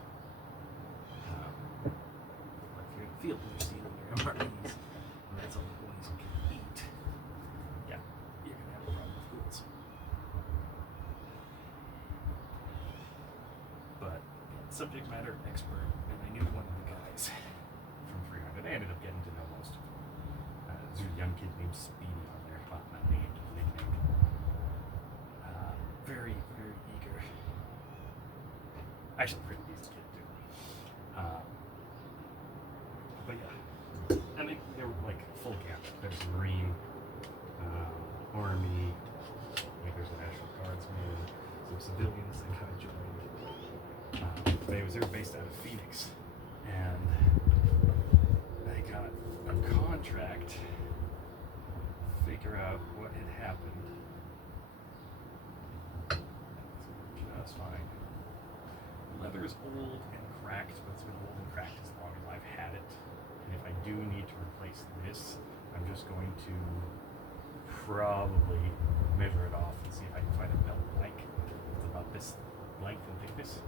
Like, you're in the field and you're stealing your MREs, and that's all the boys can eat. Yeah, you're going to have a problem with ghouls. But subject matter expert, and I knew one of the guys from 300. I ended up getting to know most of them. There's a young kid named Speedy on there, not named, nickname. Very, very eager. Actually, pretty decent kid too. But yeah, and they were like full gamut. There's Marine, Army, like there's a National Guardsman, some civilians that kind of joined. They were based out of Phoenix, and they got a contract to figure out what had happened. Just fine. Leather is old and cracked, but it's been old and cracked as long as I've had it. And if I do need to replace this, I'm just going to probably measure it off and see if I can find a belt blank. It's about this length and thickness.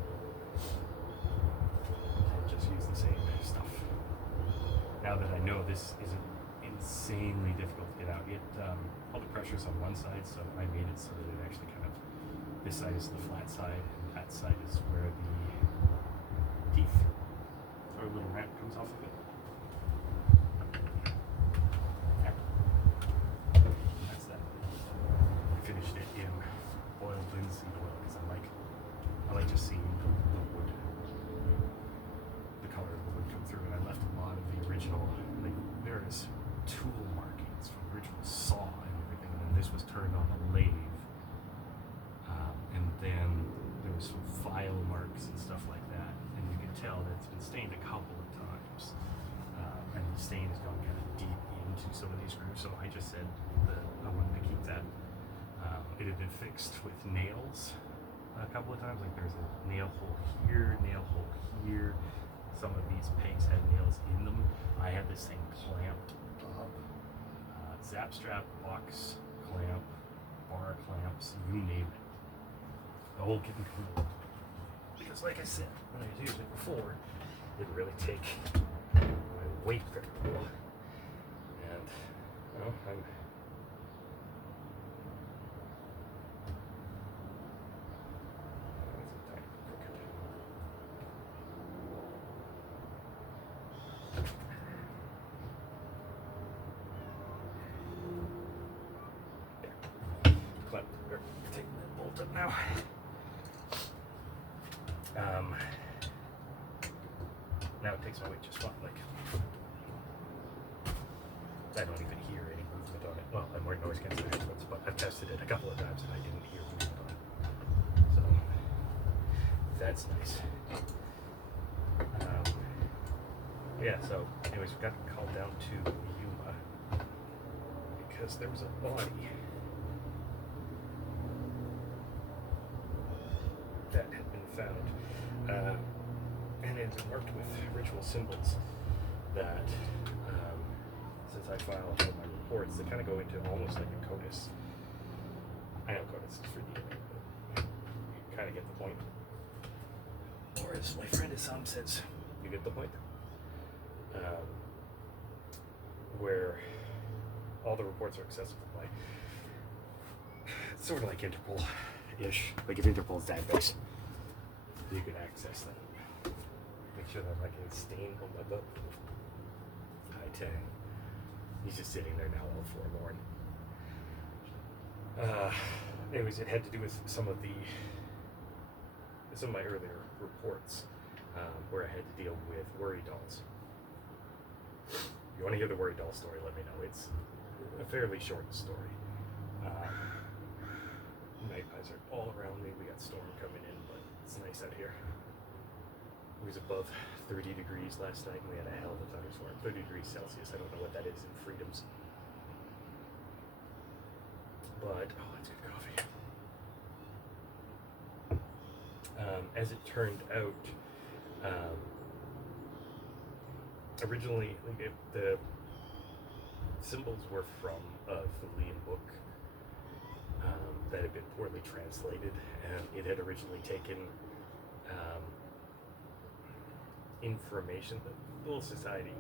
And just use the same stuff. Now that I know this isn't insanely difficult to get out, all the pressure's on one side, so I made it so that it actually kind of, this side is the flat side, and that side is where the teeth or little ramp comes off of it. That's that. I finished it in boiled linseed oil because I like just seeing the wood, the color of the wood come through, and I left a lot of the original, like there's tool markings from the original saw and everything, and then this was turned on a lathe, and then there was some file marks and stuff like that, and you can tell that it's been stained a couple of times, and the stain has gone kind of deep into some of these grooves, so I just said that I wanted to keep that. It had been fixed with nails a couple of times, like there's a nail hole here, some of these pegs had nails in them. I had this thing clamped up, zap strap, box clamp, bar clamps, you name it. The whole kit and caboodle. Because like I said, when I was using it before, it didn't really take my weight very well. And, well, I'm taking that bolt up now. Now it takes my weight just fine. Like, I don't even hear any movement on it. Well, I'm wearing noise cancelling headphones, but I've tested it a couple of times and I didn't hear movement on it. So that's nice. Yeah. So, anyways, we got called down to Yuma because there was a body that had been found, and it had been marked with ritual symbols that, since I filed all my reports, they kind of go into almost like a CODIS. I know CODIS is for DNA, but you kind of get the point. Or as my friend Assam says, you get the point. Where all the reports are accessible by, it's sort of like Interpol-ish. Like if Interpol's database, you can access them. Make sure that like it's stained on my book. High tech. He's just sitting there now, all forlorn. Anyways, it had to do with some of my earlier reports, where I had to deal with worry dolls. If you want to hear the worry doll story, let me know. It's a fairly short story. Magpies are all around me. We got storm coming in, but it's nice out here. It was above 30 degrees last night, and we had a hell of a thunderstorm. 30 degrees Celsius. I don't know what that is in freedoms. But, oh, that's good coffee. As it turned out, originally, the symbols were from a Thulean book that had been poorly translated, and it had originally taken information that the little society,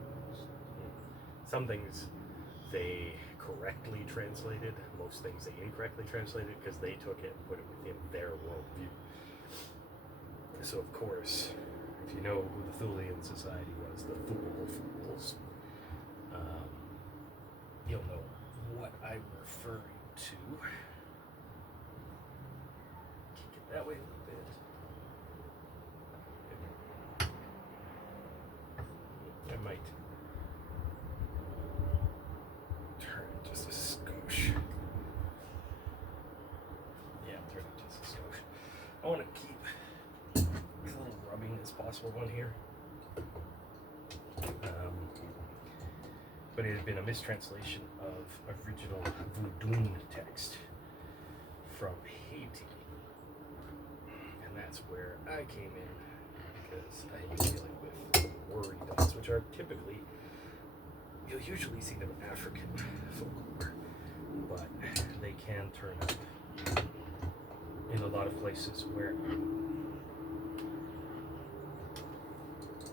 some things they correctly translated, most things they incorrectly translated because they took it and put it within their worldview. So of course, if you know who the Thulean society was, the Thule Fools, you'll know what I'm referring to. Kick it that way a little bit. I might turn it just a skosh. Yeah, turn it just a skosh. I want to keep as little rubbing as possible on here. But it had been a mistranslation of original Voodoo text from Haiti. And that's where I came in, because I had been dealing with worry dolls, which are typically, you'll usually see them in African folklore, but they can turn up in a lot of places where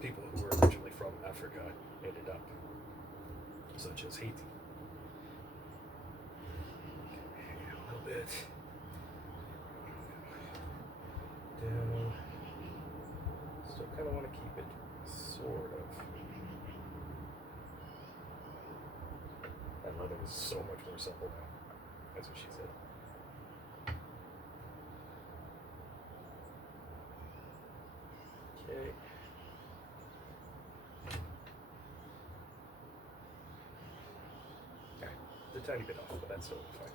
people who were originally from Africa ended up, such as Haiti. Okay, a little bit down. Still kind of want to keep it sort of. That leather is so much more supple now. That's what she said. Okay. Alright, a tiny bit off, but that's totally fine.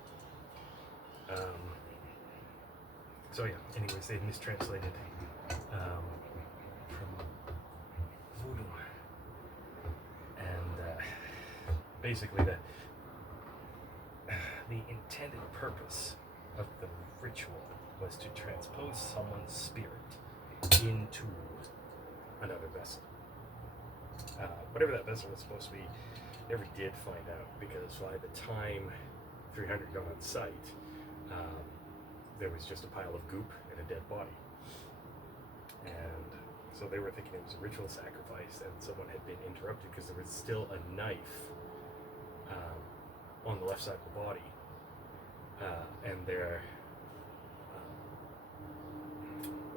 So yeah, anyways, they mistranslated from voodoo. And basically the intended purpose of the ritual was to transpose someone's spirit into another vessel. Whatever that vessel was supposed to be, never did find out, because by the time 300 got on site, there was just a pile of goop and a dead body. And so they were thinking it was a ritual sacrifice, and someone had been interrupted because there was still a knife on the left side of the body, and there.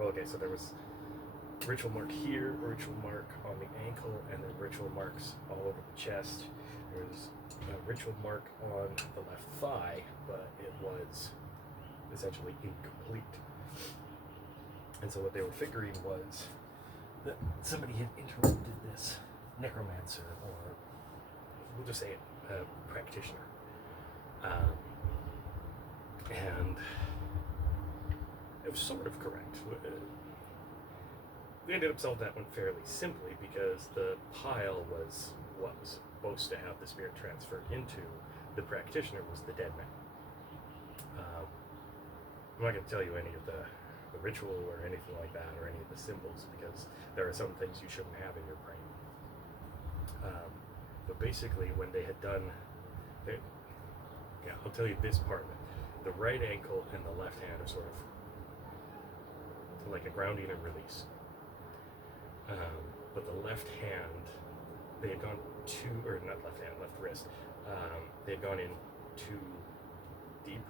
Okay, so there was a ritual mark here, a ritual mark on the ankle, and then ritual marks all over the chest. There was a ritual mark on the left thigh, but it was essentially incomplete. And so what they were figuring was that somebody had interrupted this necromancer, or we'll just say it, a practitioner. And it was sort of correct. We ended up solving that one fairly simply, because the pile was what was supposed to have the spirit transferred into. The practitioner was the dead man. I'm not going to tell you any of the ritual or anything like that, or any of the symbols, because there are some things you shouldn't have in your brain. But basically, when they had done, I'll tell you this part of it. The right ankle and the left hand are sort of like a grounding and release. But the left hand, they had gone left wrist, they had gone in too deep,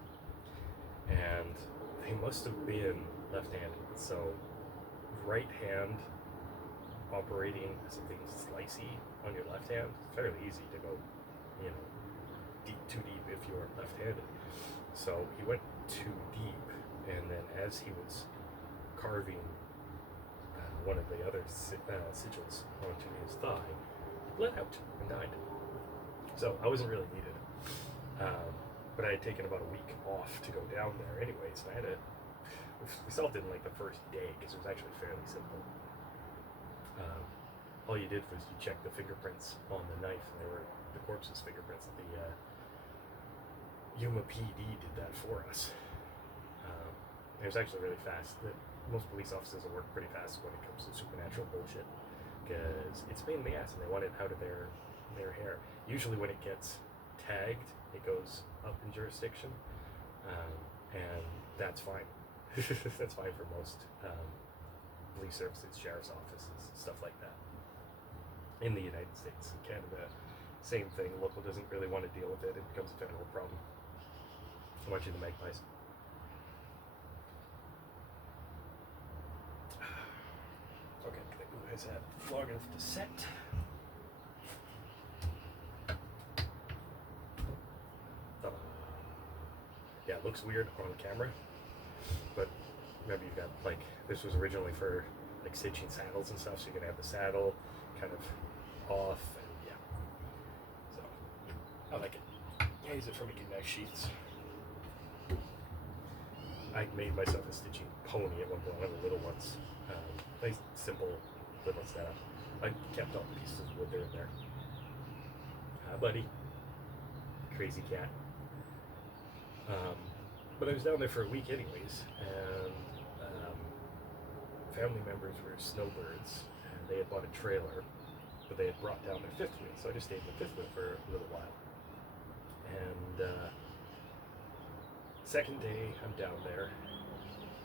and they must have been left-handed. So right hand operating something slicey on your left hand, it's fairly easy to go, too deep if you're left-handed. So he went too deep, and then as he was carving one of the other sigils onto his thigh, he bled out and died. So I wasn't really needed, but I had taken about a week off to go down there anyways, and we solved it in like the first day, because it was actually fairly simple. All you did was you checked the fingerprints on the knife, and they were the corpse's fingerprints. The Yuma PD did that for us. It was actually really fast. Most police officers will work pretty fast when it comes to supernatural bullshit, because it's a pain in the ass, and they want it out of their hair. Usually when it gets tagged, it goes up in jurisdiction, and that's fine. That's fine for most police services, sheriff's offices, stuff like that. In the United States, in Canada, same thing. Local doesn't really want to deal with it. It becomes a federal problem. I'm watching the magpies. Okay, I think you guys have long enough to set. Yeah, it looks weird on camera, but remember, you've got, like, this was originally for like stitching saddles and stuff, so you're gonna have the saddle kind of off, and yeah. So I like it. I use it for making nice sheaths. I made myself a stitching pony at one point, one of the little ones. Nice, simple little setup. I kept all the pieces of wood there and there. Hi, buddy. Crazy cat. But I was down there for a week anyways, and family members were snowbirds, and they had bought a trailer, but they had brought down their fifth wheel, so I just stayed in the fifth wheel for a little while. And Second day, I'm down there.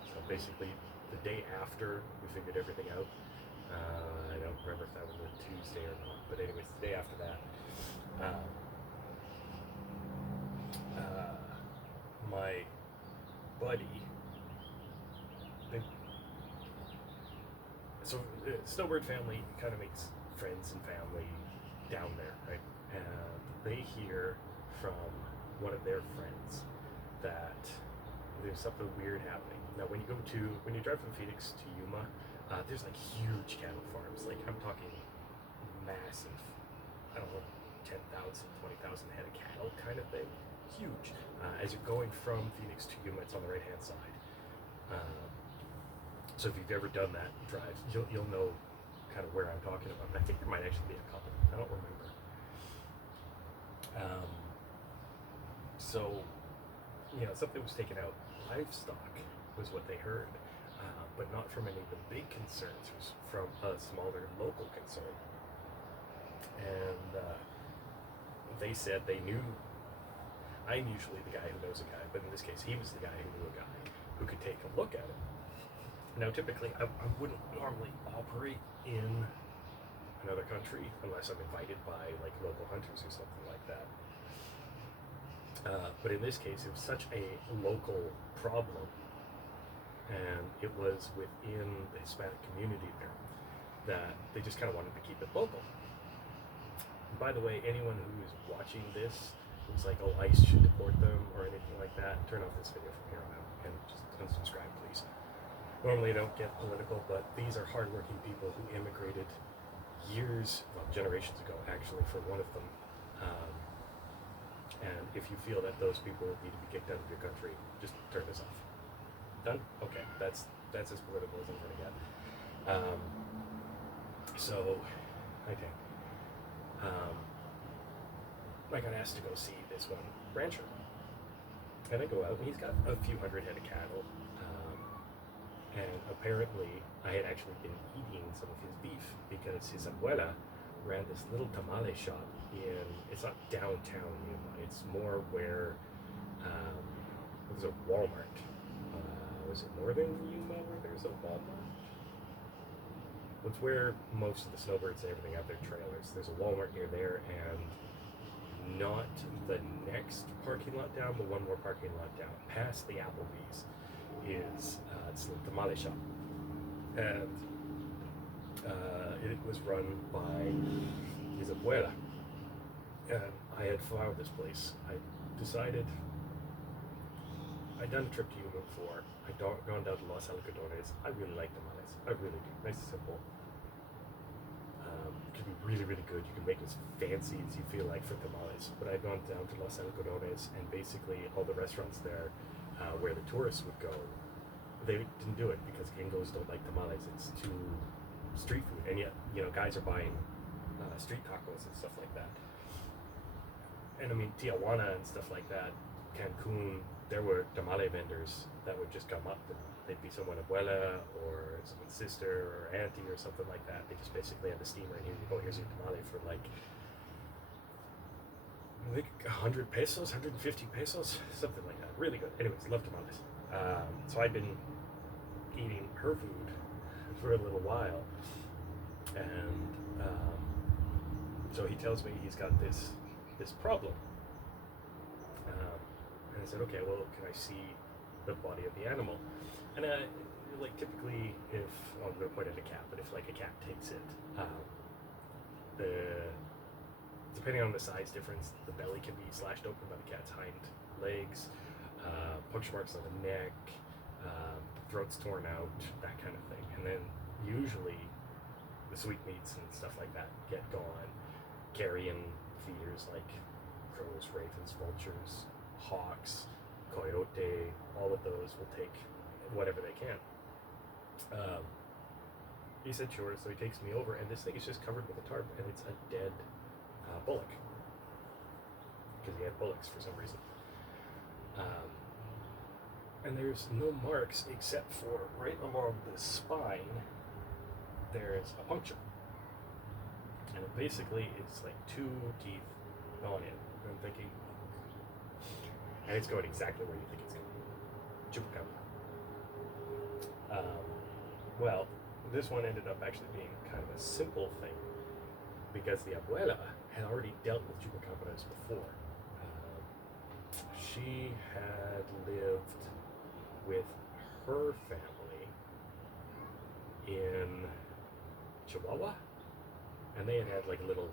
So basically, the day after we figured everything out, I don't remember if that was a Tuesday or not, but anyways, the day after that, my buddy, so the snowbird family kind of makes friends and family down there, right? And they hear from one of their friends that there's something weird happening. Now, when you drive from Phoenix to Yuma, there's like huge cattle farms. Like I'm talking massive, I don't know, 10,000, 20,000 head of cattle kind of thing. Huge. As you're going from Phoenix to Yuma, it's on the right-hand side. So if you've ever done that drive, you'll know kind of where I'm talking about. I think there might actually be a couple. I don't remember. So, something was taken out. Livestock was what they heard, but not from any of the big concerns. It was from a smaller local concern. And they said they knew. I'm usually the guy who knows a guy, but in this case, he was the guy who knew a guy who could take a look at it. Now, typically, I wouldn't normally operate in another country unless I'm invited by like local hunters or something like that. But in this case, it was such a local problem, and it was within the Hispanic community there that they just kind of wanted to keep it local. And by the way, anyone who is watching this who's like, oh, ICE should deport them or anything like that, turn off this video from here on out and just unsubscribe, please. Normally I don't get political, but these are hardworking people who immigrated generations ago, actually, for one of them. And if you feel that those people need to be kicked out of your country, just turn this off. Done? Okay, that's as political as I'm going to get. So, okay. I got asked to go see this one rancher. And I go out, and he's got a few hundred head of cattle. And apparently, I had actually been eating some of his beef because his abuela ran this little tamale shop it's not downtown Yuma, it's more where there's a Walmart. Was it northern Yuma where there's a Walmart? It's where most of the snowbirds and everything have their trailers. There's a Walmart near there, and not the next parking lot down, but one more parking lot down, past the Applebee's, is it's the tamale shop. And it was run by his abuela. And I had found this place. I decided, I'd done a trip to Yuma before. I'd gone down to Los Algodones. I really like tamales. I really do. Nice and simple. It can be really, really good. You can make it as fancy as you feel like for tamales. But I'd gone down to Los Algodones, and basically all the restaurants there where the tourists would go, they didn't do it because gringos don't like tamales. It's too street food, and yet guys are buying street tacos and stuff like that. And I mean, Tijuana and stuff like that, Cancun, there were tamale vendors that would just come up, and they'd be someone abuela or someone's sister or auntie or something like that. They just basically had the steamer, and here you go, here's your tamale for like, I think 100 pesos, 150 pesos, something like that. Really good. Anyways, love tamales. So I'd been eating her food for a little while, and so he tells me he's got this problem, and I said, okay, well, can I see the body of the animal? And like typically, if I'm going to point at a cat, but if like a cat takes it, depending on the size difference, the belly can be slashed open by the cat's hind legs, puncture marks on the neck, throat's torn out, that kind of thing. And then usually the sweetmeats and stuff like that get gone. Carrion feeders like crows, ravens, vultures, hawks, coyote, all of those will take whatever they can. He said sure, so he takes me over, and this thing is just covered with a tarp, and it's a dead bullock, because he had bullocks for some reason. And there's no marks except for right along the spine there's a puncture, and it basically is like 2 teeth gone in. And I'm thinking, and it's going exactly where you think it's going. chupacabra. Well, this one ended up actually being kind of a simple thing because the abuela had already dealt with chupacabras before. She had lived with her family in Chihuahua, and they had like a little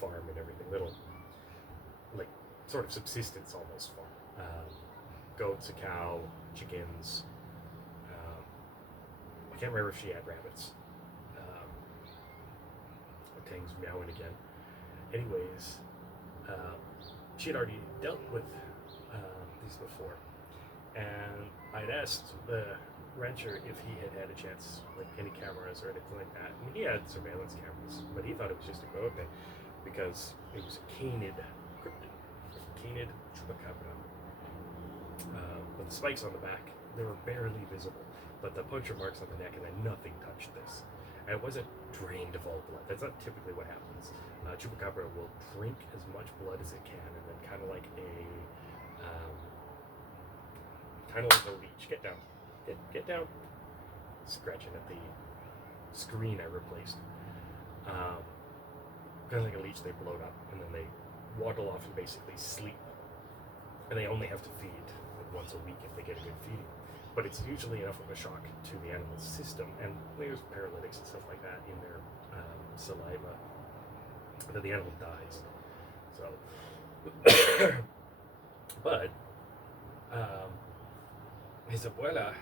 farm and everything, little like sort of subsistence almost farm. Goats, a cow, chickens. I can't remember if she had rabbits. Things meowing again. Anyways, she had already dealt with these before, and I'd asked the rancher if he had had a chance with any cameras or anything like that. And he had surveillance cameras, but he thought it was just a coyote because it was a canid cryptid, canid chupacabra. With the spikes on the back, they were barely visible, but the puncture marks on the neck and then nothing touched this. And it wasn't drained of all blood. That's not typically what happens. Chupacabra will drink as much blood as it can, and then kind of like a leech. Get down, get down. Scratching at the screen I replaced. Kind of like a leech, they bloat up, and then they waddle off and basically sleep. And they only have to feed like once a week if they get a good feeding. But it's usually enough of a shock to the animal's system, and there's paralytics and stuff like that in their saliva that the animal dies. So, but his abuela,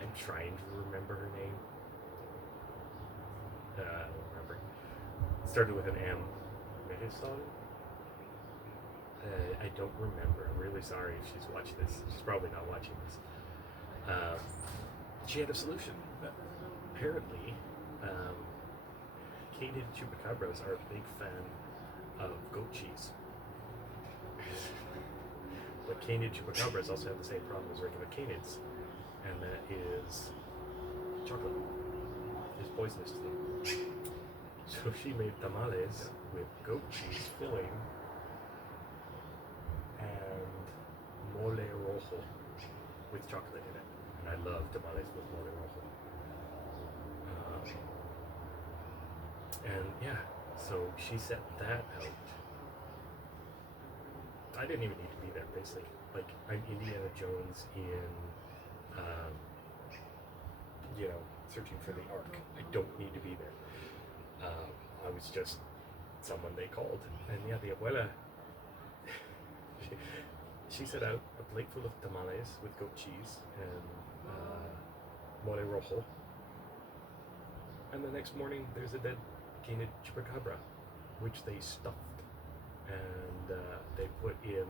I'm trying to remember her name. I don't remember. It started with an M. I don't remember. I'm really sorry if she's watching this. She's probably not watching this. She had a solution. Apparently, canid chupacabras are a big fan of goat cheese. But canid chupacabras also have the same problem as regular canids, and that is chocolate is poisonous to them. So she made tamales with goat cheese filling and mole rojo with chocolate in it. And I love tamales with mole rojo. And yeah, so she set that out. I didn't even need to be there, basically. Like, I'm Indiana Jones in, searching for the Ark. I don't need to be there. I was just someone they called. And yeah, the abuela, she set out a plate full of tamales with goat cheese and mole rojo. And the next morning, there's a dead canid chupacabra, which they stuffed. And they put in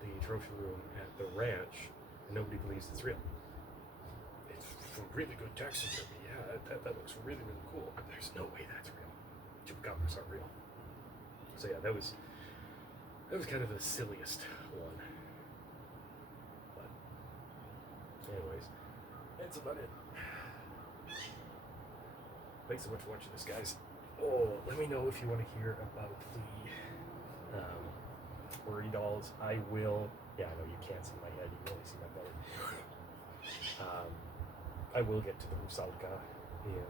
the trophy room at the ranch, and nobody believes it's real. It's for really good taxidermy. Yeah, that looks really, really cool. But there's no way that's real. Chupacabras aren't real. So yeah, that was kind of the silliest one. But anyways, that's about it. Thanks so much for watching this, guys. Oh, let me know if you want to hear about the worry dolls. I will. Yeah, I know you can't see my head. You can only see my belly. I will get to the Rusalka in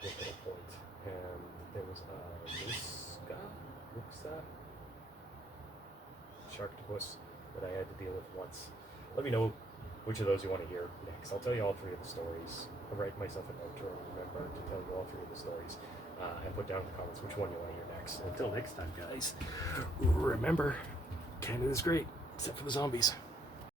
the Little Point, and there was a Ruxa sharktopus that I had to deal with once. Let me know which of those you want to hear next. I'll tell you all three of the stories. I'll write myself a note to remember to tell you all three of the stories, and put down in the comments which one you want to hear next. Until next time, guys, remember, Canada's great, except for the zombies.